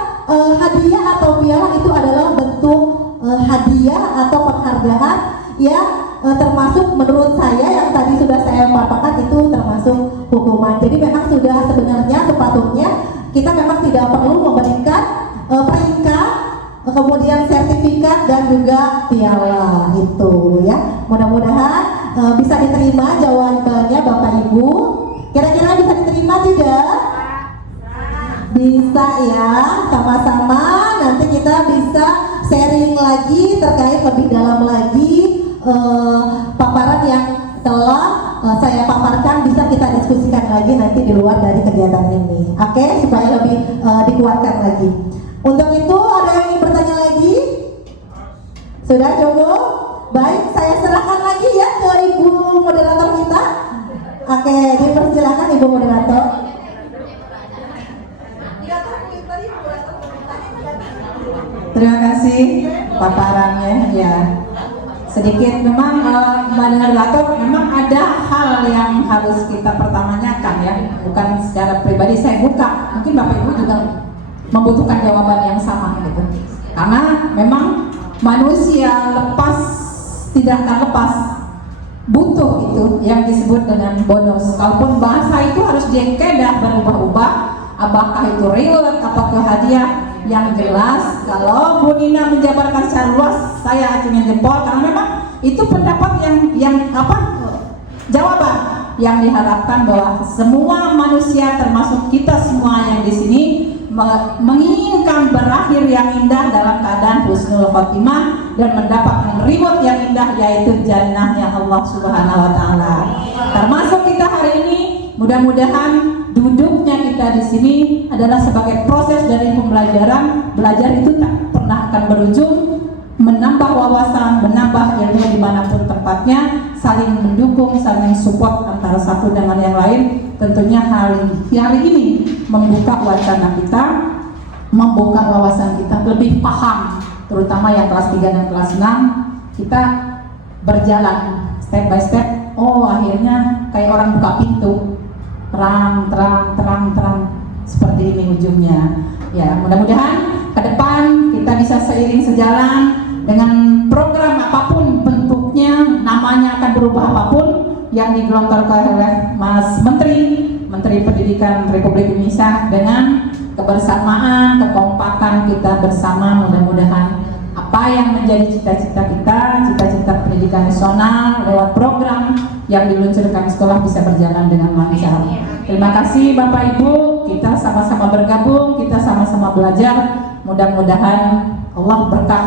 hadiah atau piala itu adalah bentuk hadiah atau penghargaan yang termasuk menurut saya yang tadi sudah saya paparkan itu termasuk hukuman. Jadi memang sudah sebenarnya sepatutnya kita memang tidak perlu memberikan peringkat, kemudian sertifikat dan juga piala itu ya. Mudah-mudahan bisa diterima jawabannya Bapak Ibu. Kira-kira bisa diterima tidak? Bisa ya, sama-sama nanti kita bisa sharing lagi terkait lebih dalam lagi paparan yang telah saya paparkan, bisa kita diskusikan lagi nanti di luar dari kegiatan ini. Oke, supaya lebih dikuatkan lagi. Untuk itu ada yang ingin bertanya lagi? Sudah cukup? Baik, saya serahkan lagi ya ke Ibu moderator kita. Oke, dipersilakan Ibu moderator. Terima kasih paparannya ya. Sedikit memang moderator, memang ada hal yang harus kita pertanyakan ya, bukan secara pribadi saya buka, mungkin Bapak Ibu juga membutuhkan jawaban yang sama gitu. Karena memang manusia tidak akan lepas butuh itu yang disebut dengan bonus. Kalaupun bahasa itu harus dikedah berubah-ubah, apakah itu reward, apakah hadiah, yang jelas kalau Bu Nina menjabarkan secara luas, saya acungin jempol karena memang itu pendapat yang jawaban yang diharapkan bahwa semua manusia termasuk kita semua yang di sini menginginkan berakhir yang indah dalam keadaan husnul khotimah dan mendapatkan reward yang indah, yaitu jannahnya Allah Subhanahu wa Ta'ala. Termasuk kita hari ini, mudah-mudahan duduknya kita di sini adalah sebagai proses dari pembelajaran. Belajar itu tak pernah akan berujung, menambah wawasan, menambah ilmu dimanapun tempatnya, saling mendukung, saling support antara satu dengan yang lain. Tentunya hari ini membuka wacana kita, membuka wawasan kita, lebih paham, terutama yang kelas 3 dan kelas 6. Kita berjalan step by step. Oh, akhirnya kayak orang buka pintu, terang seperti ini ujungnya. Ya, mudah-mudahan ke depan kita bisa seiring sejalan dengan program apapun bentuknya, namanya akan berubah apapun yang digelontorkan oleh Mas Menteri Pendidikan Republik Indonesia. Dengan kebersamaan, kekompakan kita bersama, mudah-mudahan apa yang menjadi cita-cita kita, cita-cita pendidikan nasional lewat program yang diluncurkan sekolah bisa berjalan dengan lancar. Terima kasih Bapak Ibu, kita sama-sama bergabung, kita sama-sama belajar. Mudah-mudahan Allah berkah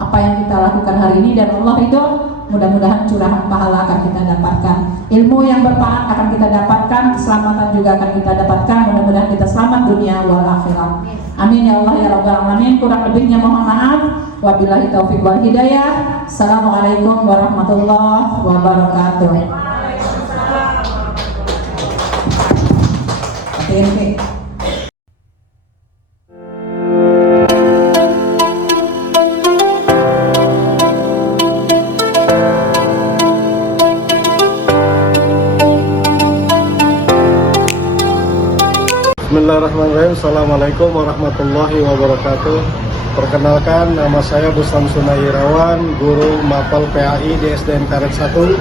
apa yang kita lakukan hari ini, dan Allah itu mudah-mudahan curahan pahala akan kita dapatkan, ilmu yang bermanfaat akan kita dapatkan, keselamatan juga akan kita dapatkan. Mudah-mudahan kita selamat dunia wal akhirah. Amin ya Allah ya rabbal alamin. Kurang lebihnya mohon maaf. Wabillahi taufiq wal hidayah. Assalamualaikum warahmatullahi wabarakatuh. Oke. Bismillahirrahmanirrahim. Assalamualaikum warahmatullahi wabarakatuh. Perkenalkan, nama saya Bustam Sunayirawan, guru MAPAL PAI di SDN Karet 1,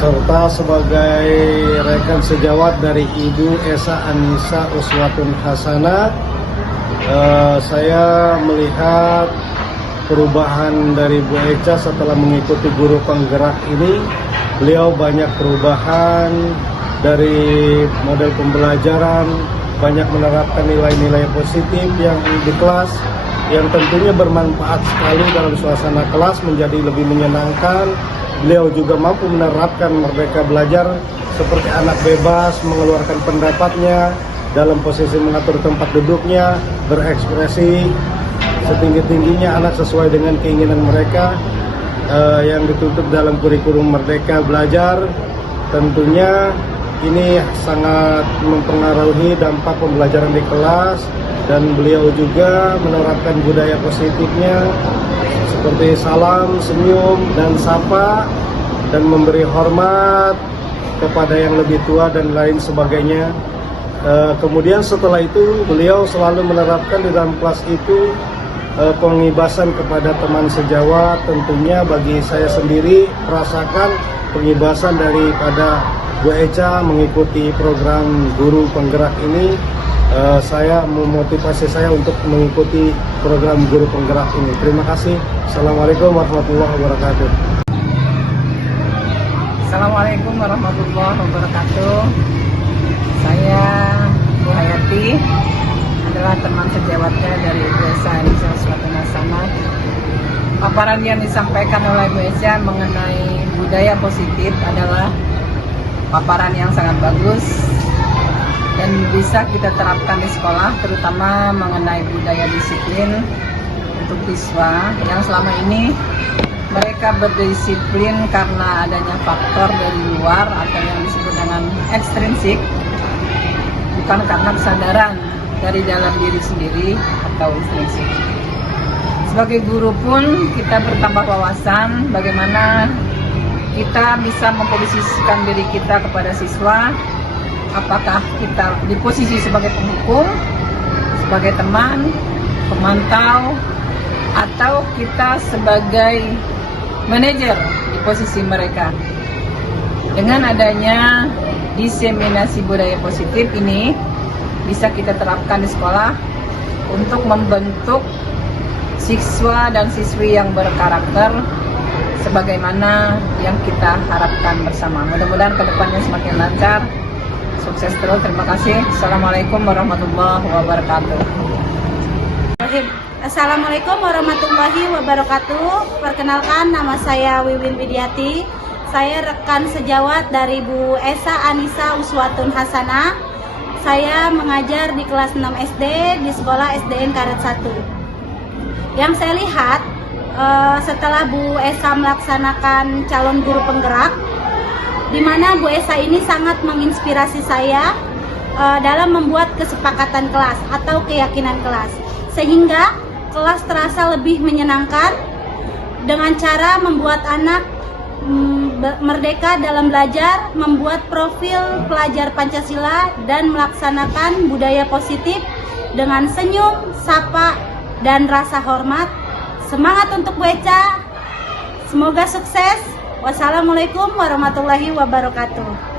serta sebagai rekan sejawat dari Ibu Esa Anissa Uswatun Hasanah. Saya melihat perubahan dari Bu Eca setelah mengikuti guru penggerak ini. Beliau banyak perubahan dari model pembelajaran, banyak menerapkan nilai-nilai positif yang di kelas, yang tentunya bermanfaat sekali dalam suasana kelas menjadi lebih menyenangkan. Beliau juga mampu menerapkan merdeka belajar seperti anak bebas mengeluarkan pendapatnya dalam posisi mengatur tempat duduknya, berekspresi setinggi-tingginya anak sesuai dengan keinginan mereka yang dituntut dalam kurikulum merdeka belajar. Tentunya ini sangat mempengaruhi dampak pembelajaran di kelas, dan beliau juga menerapkan budaya positifnya seperti salam, senyum, dan sapa, dan memberi hormat kepada yang lebih tua dan lain sebagainya. Kemudian setelah itu beliau selalu menerapkan di dalam kelas itu pengibasan kepada teman sejawat. Tentunya bagi saya sendiri merasakan pengibasan daripada Bu Eca mengikuti program guru penggerak ini. Saya memotivasi saya untuk mengikuti program guru penggerak ini. Terima kasih. Assalamualaikum warahmatullahi wabarakatuh. Assalamualaikum warahmatullahi wabarakatuh. Saya Bu Hayati, adalah teman sejawatnya dari Ibu Esa Anissa Uswatun Hasanah. Paparan yang disampaikan oleh Bu Eca mengenai budaya positif adalah paparan yang sangat bagus dan bisa kita terapkan di sekolah, terutama mengenai budaya disiplin untuk siswa yang selama ini mereka berdisiplin karena adanya faktor dari luar atau yang disebut dengan ekstrinsik, bukan karena kesadaran dari dalam diri sendiri atau intrinsik. Sebagai guru pun kita bertambah wawasan bagaimana kita bisa memposisikan diri kita kepada siswa, apakah kita di posisi sebagai penghukum, sebagai teman, pemantau, atau kita sebagai manajer di posisi mereka. Dengan adanya diseminasi budaya positif ini bisa kita terapkan di sekolah untuk membentuk siswa dan siswi yang berkarakter sebagaimana yang kita harapkan bersama. Mudah-mudahan kedepannya semakin lancar, sukses terus. Terima kasih. Assalamualaikum warahmatullahi wabarakatuh. Assalamualaikum warahmatullahi wabarakatuh. Perkenalkan, nama saya Wiwin Widiati. Saya rekan sejawat dari Bu Esa Anissa Uswatun Hasanah. Saya mengajar di kelas 6 SD di sekolah SDN Karet 1. Yang saya lihat setelah Bu Esa melaksanakan calon guru penggerak, di mana Bu Esa ini sangat menginspirasi saya dalam membuat kesepakatan kelas atau keyakinan kelas, sehingga kelas terasa lebih menyenangkan, dengan cara membuat anak merdeka dalam belajar, membuat profil pelajar Pancasila dan melaksanakan budaya positif dengan senyum, sapa, dan rasa hormat. Semangat untuk Bu Eca, semoga sukses. Wassalamualaikum warahmatullahi wabarakatuh.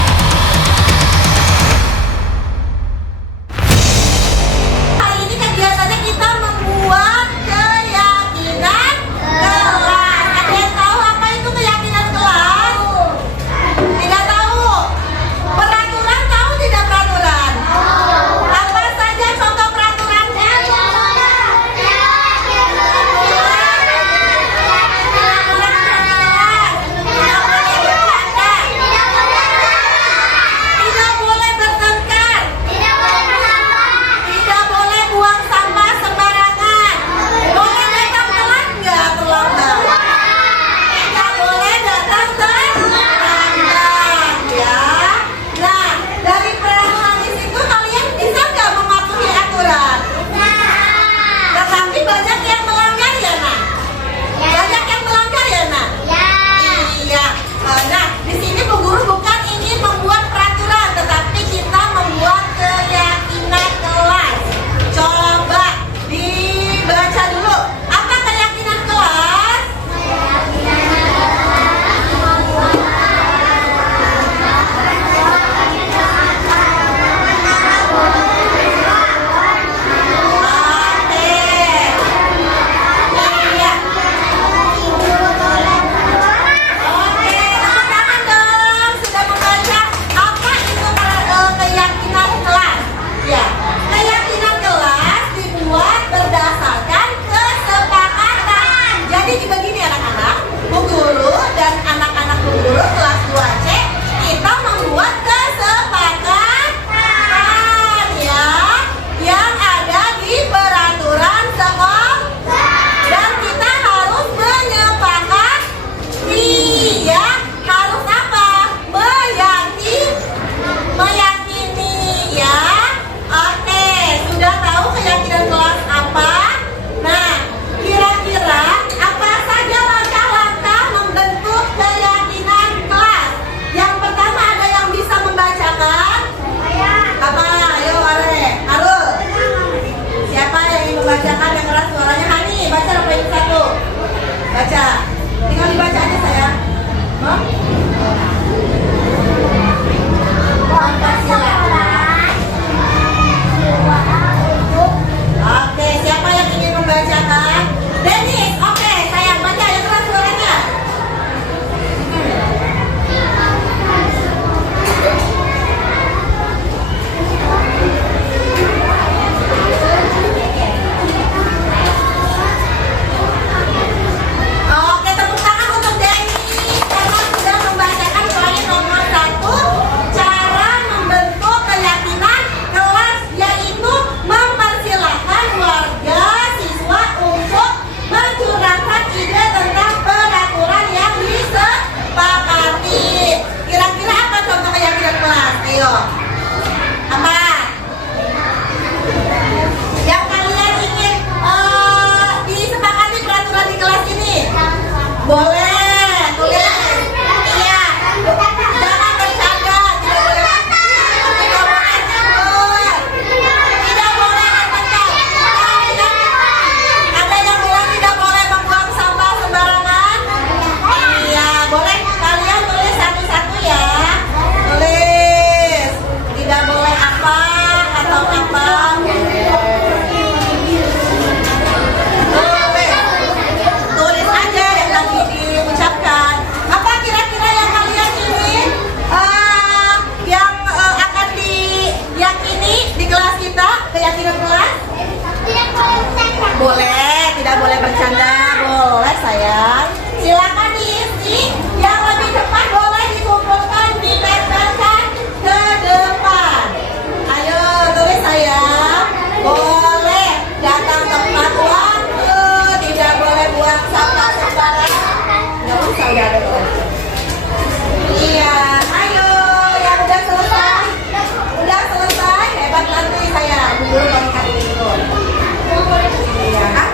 Iya kan?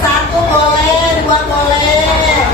Satu boleh, dua boleh.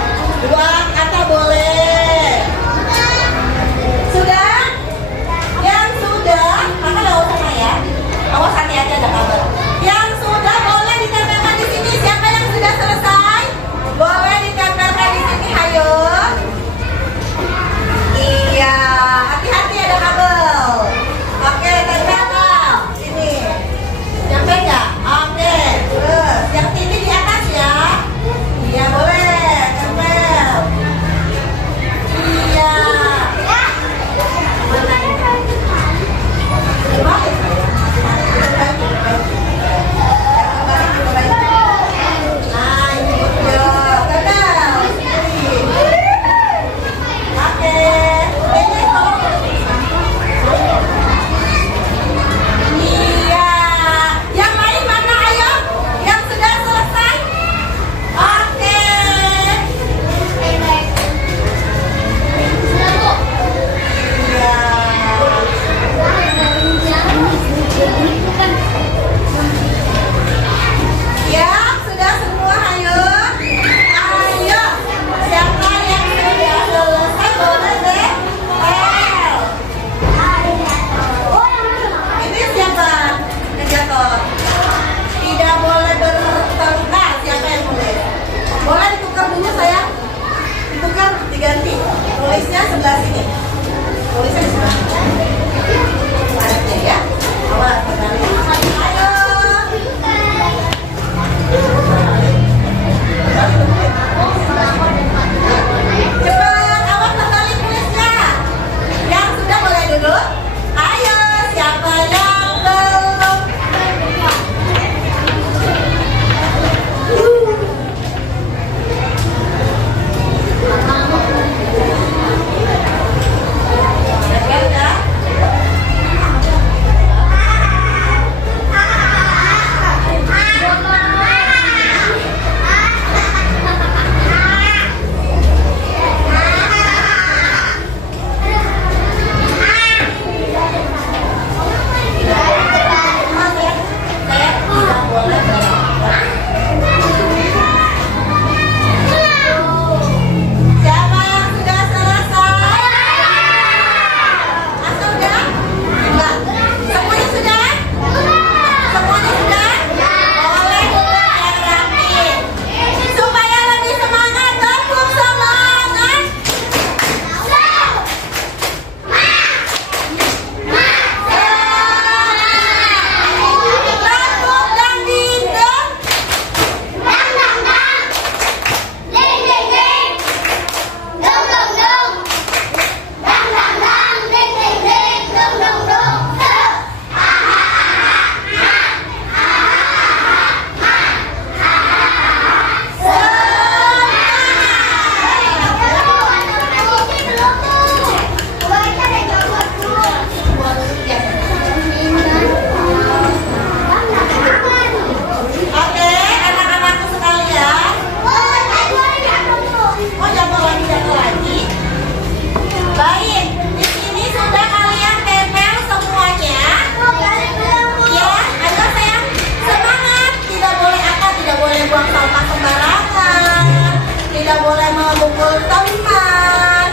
pukul teman.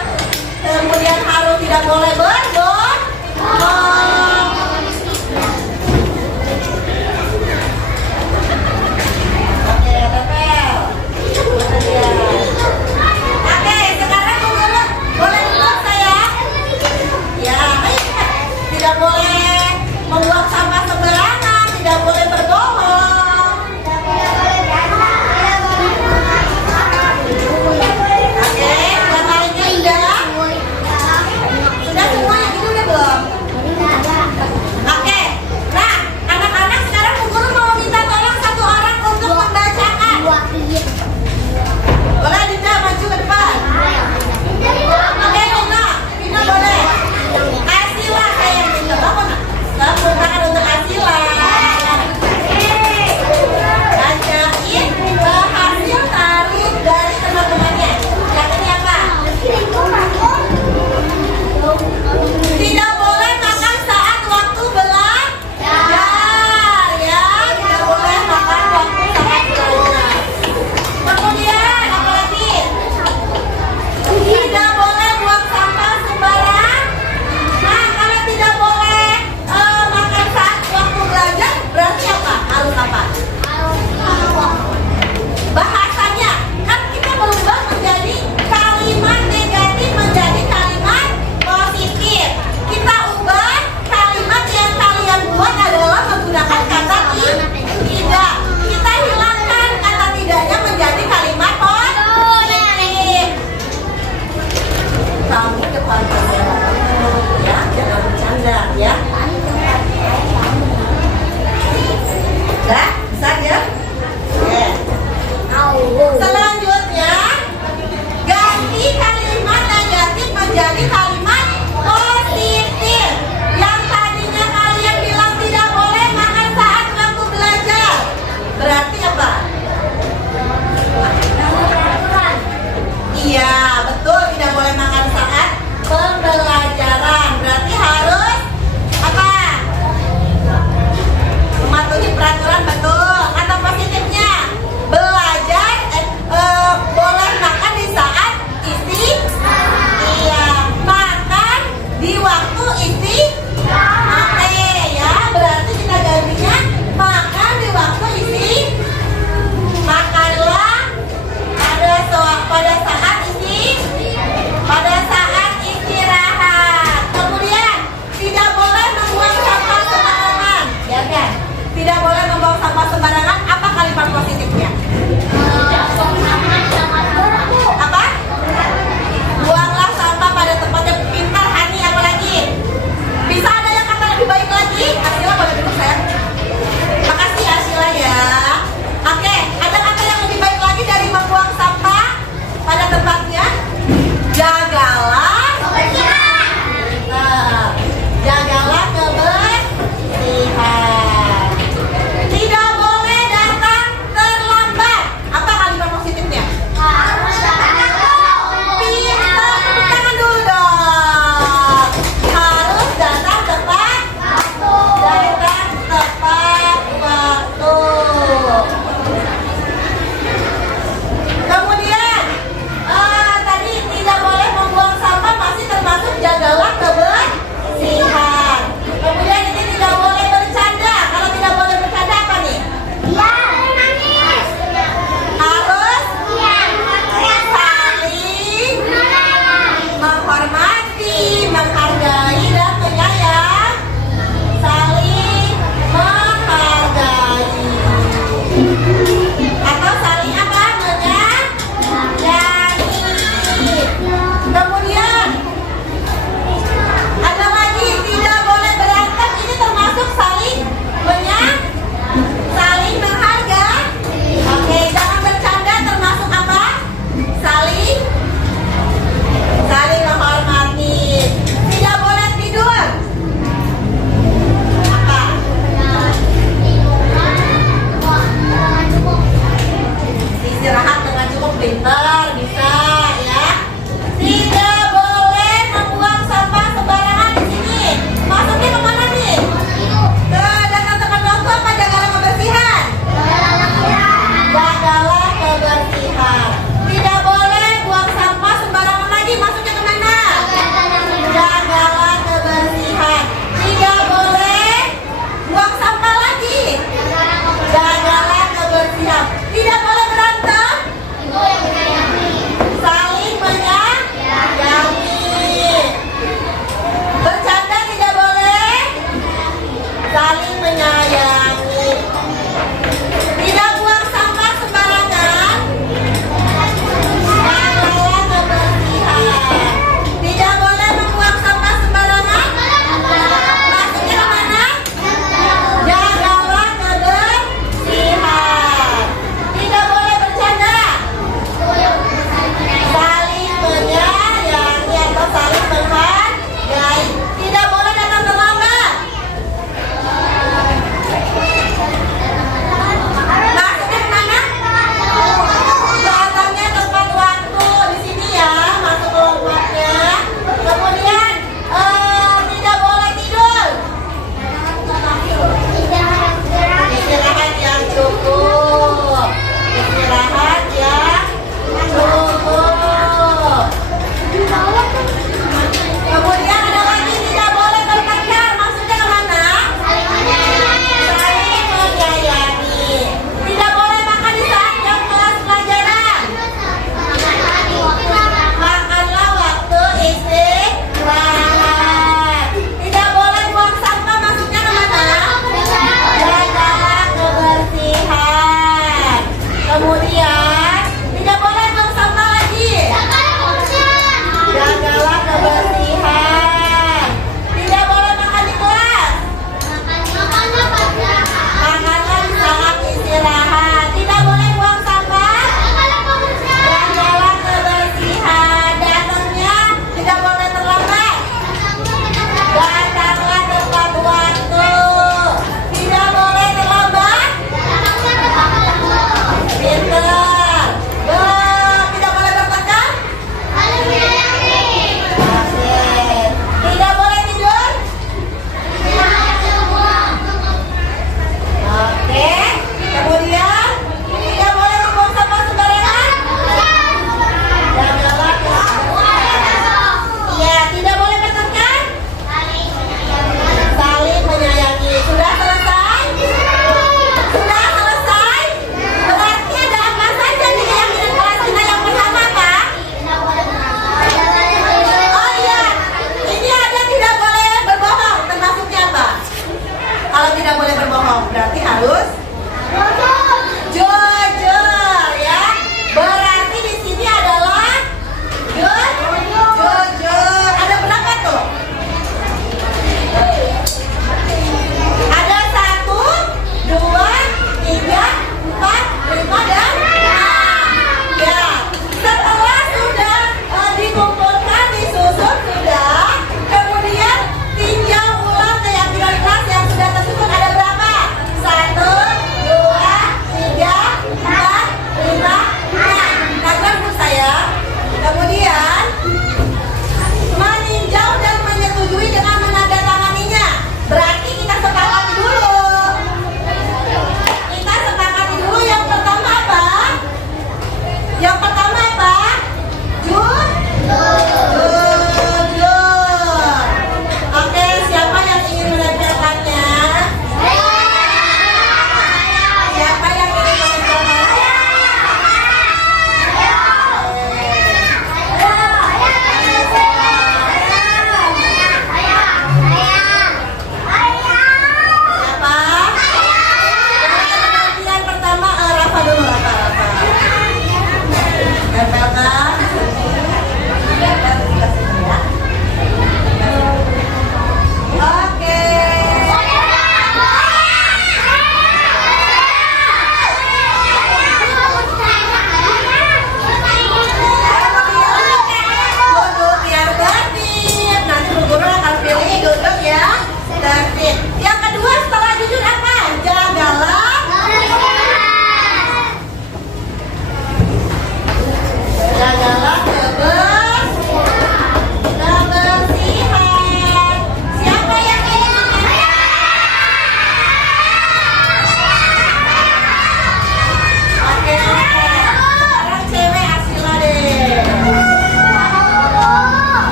Kemudian harus tidak boleh berbohong. Oke, Tepel. Oke, sekarang boleh duduk saya. Ya, tidak boleh membuang sampah sembarangan, tidak boleh berbohong. Oke, buat lainnya sudah? Sudah semua ya?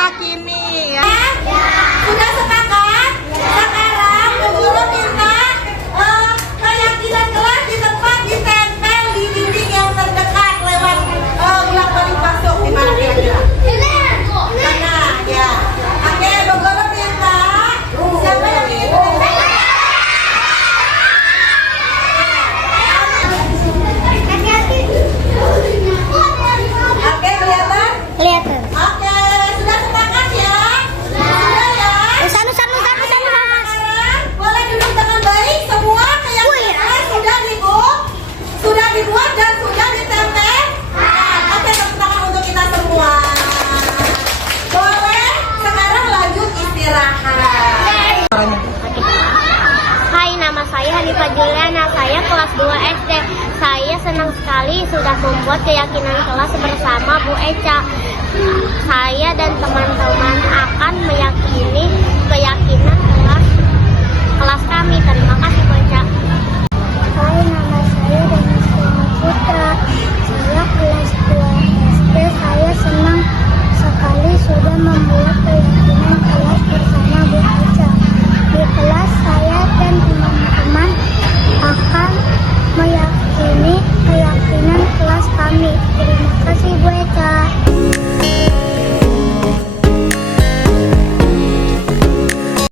meyakini ya. Sudah sepakat? Sekarang Bu Guru minta keyakinan kelas di tempat ditempel di dinding yang terdekat lewat ulang balik masuk di mana kira-kira? Sana ya. Oke, Bu Guru minta siapa yang ingin menempel? Oke, kelihatan? Kelihatan. Oke, sudah sepakat ya? Sudah ya? Sana. Sekarang boleh duduk dengan baik semua keyakinan sudah dibuat dan sudah ditempel. Oke, tepuk tangan untuk kita semua. Boleh sekarang lanjut istirahat. Hai, nama saya Hanifah Juliana, saya kelas 2 SD. Saya senang sekali sudah membuat keyakinan kelas bersama Bu Eca. Saya dan teman-teman akan meyakini keyakinan kelas kami. Terima kasih Bu Eca. Hai, nama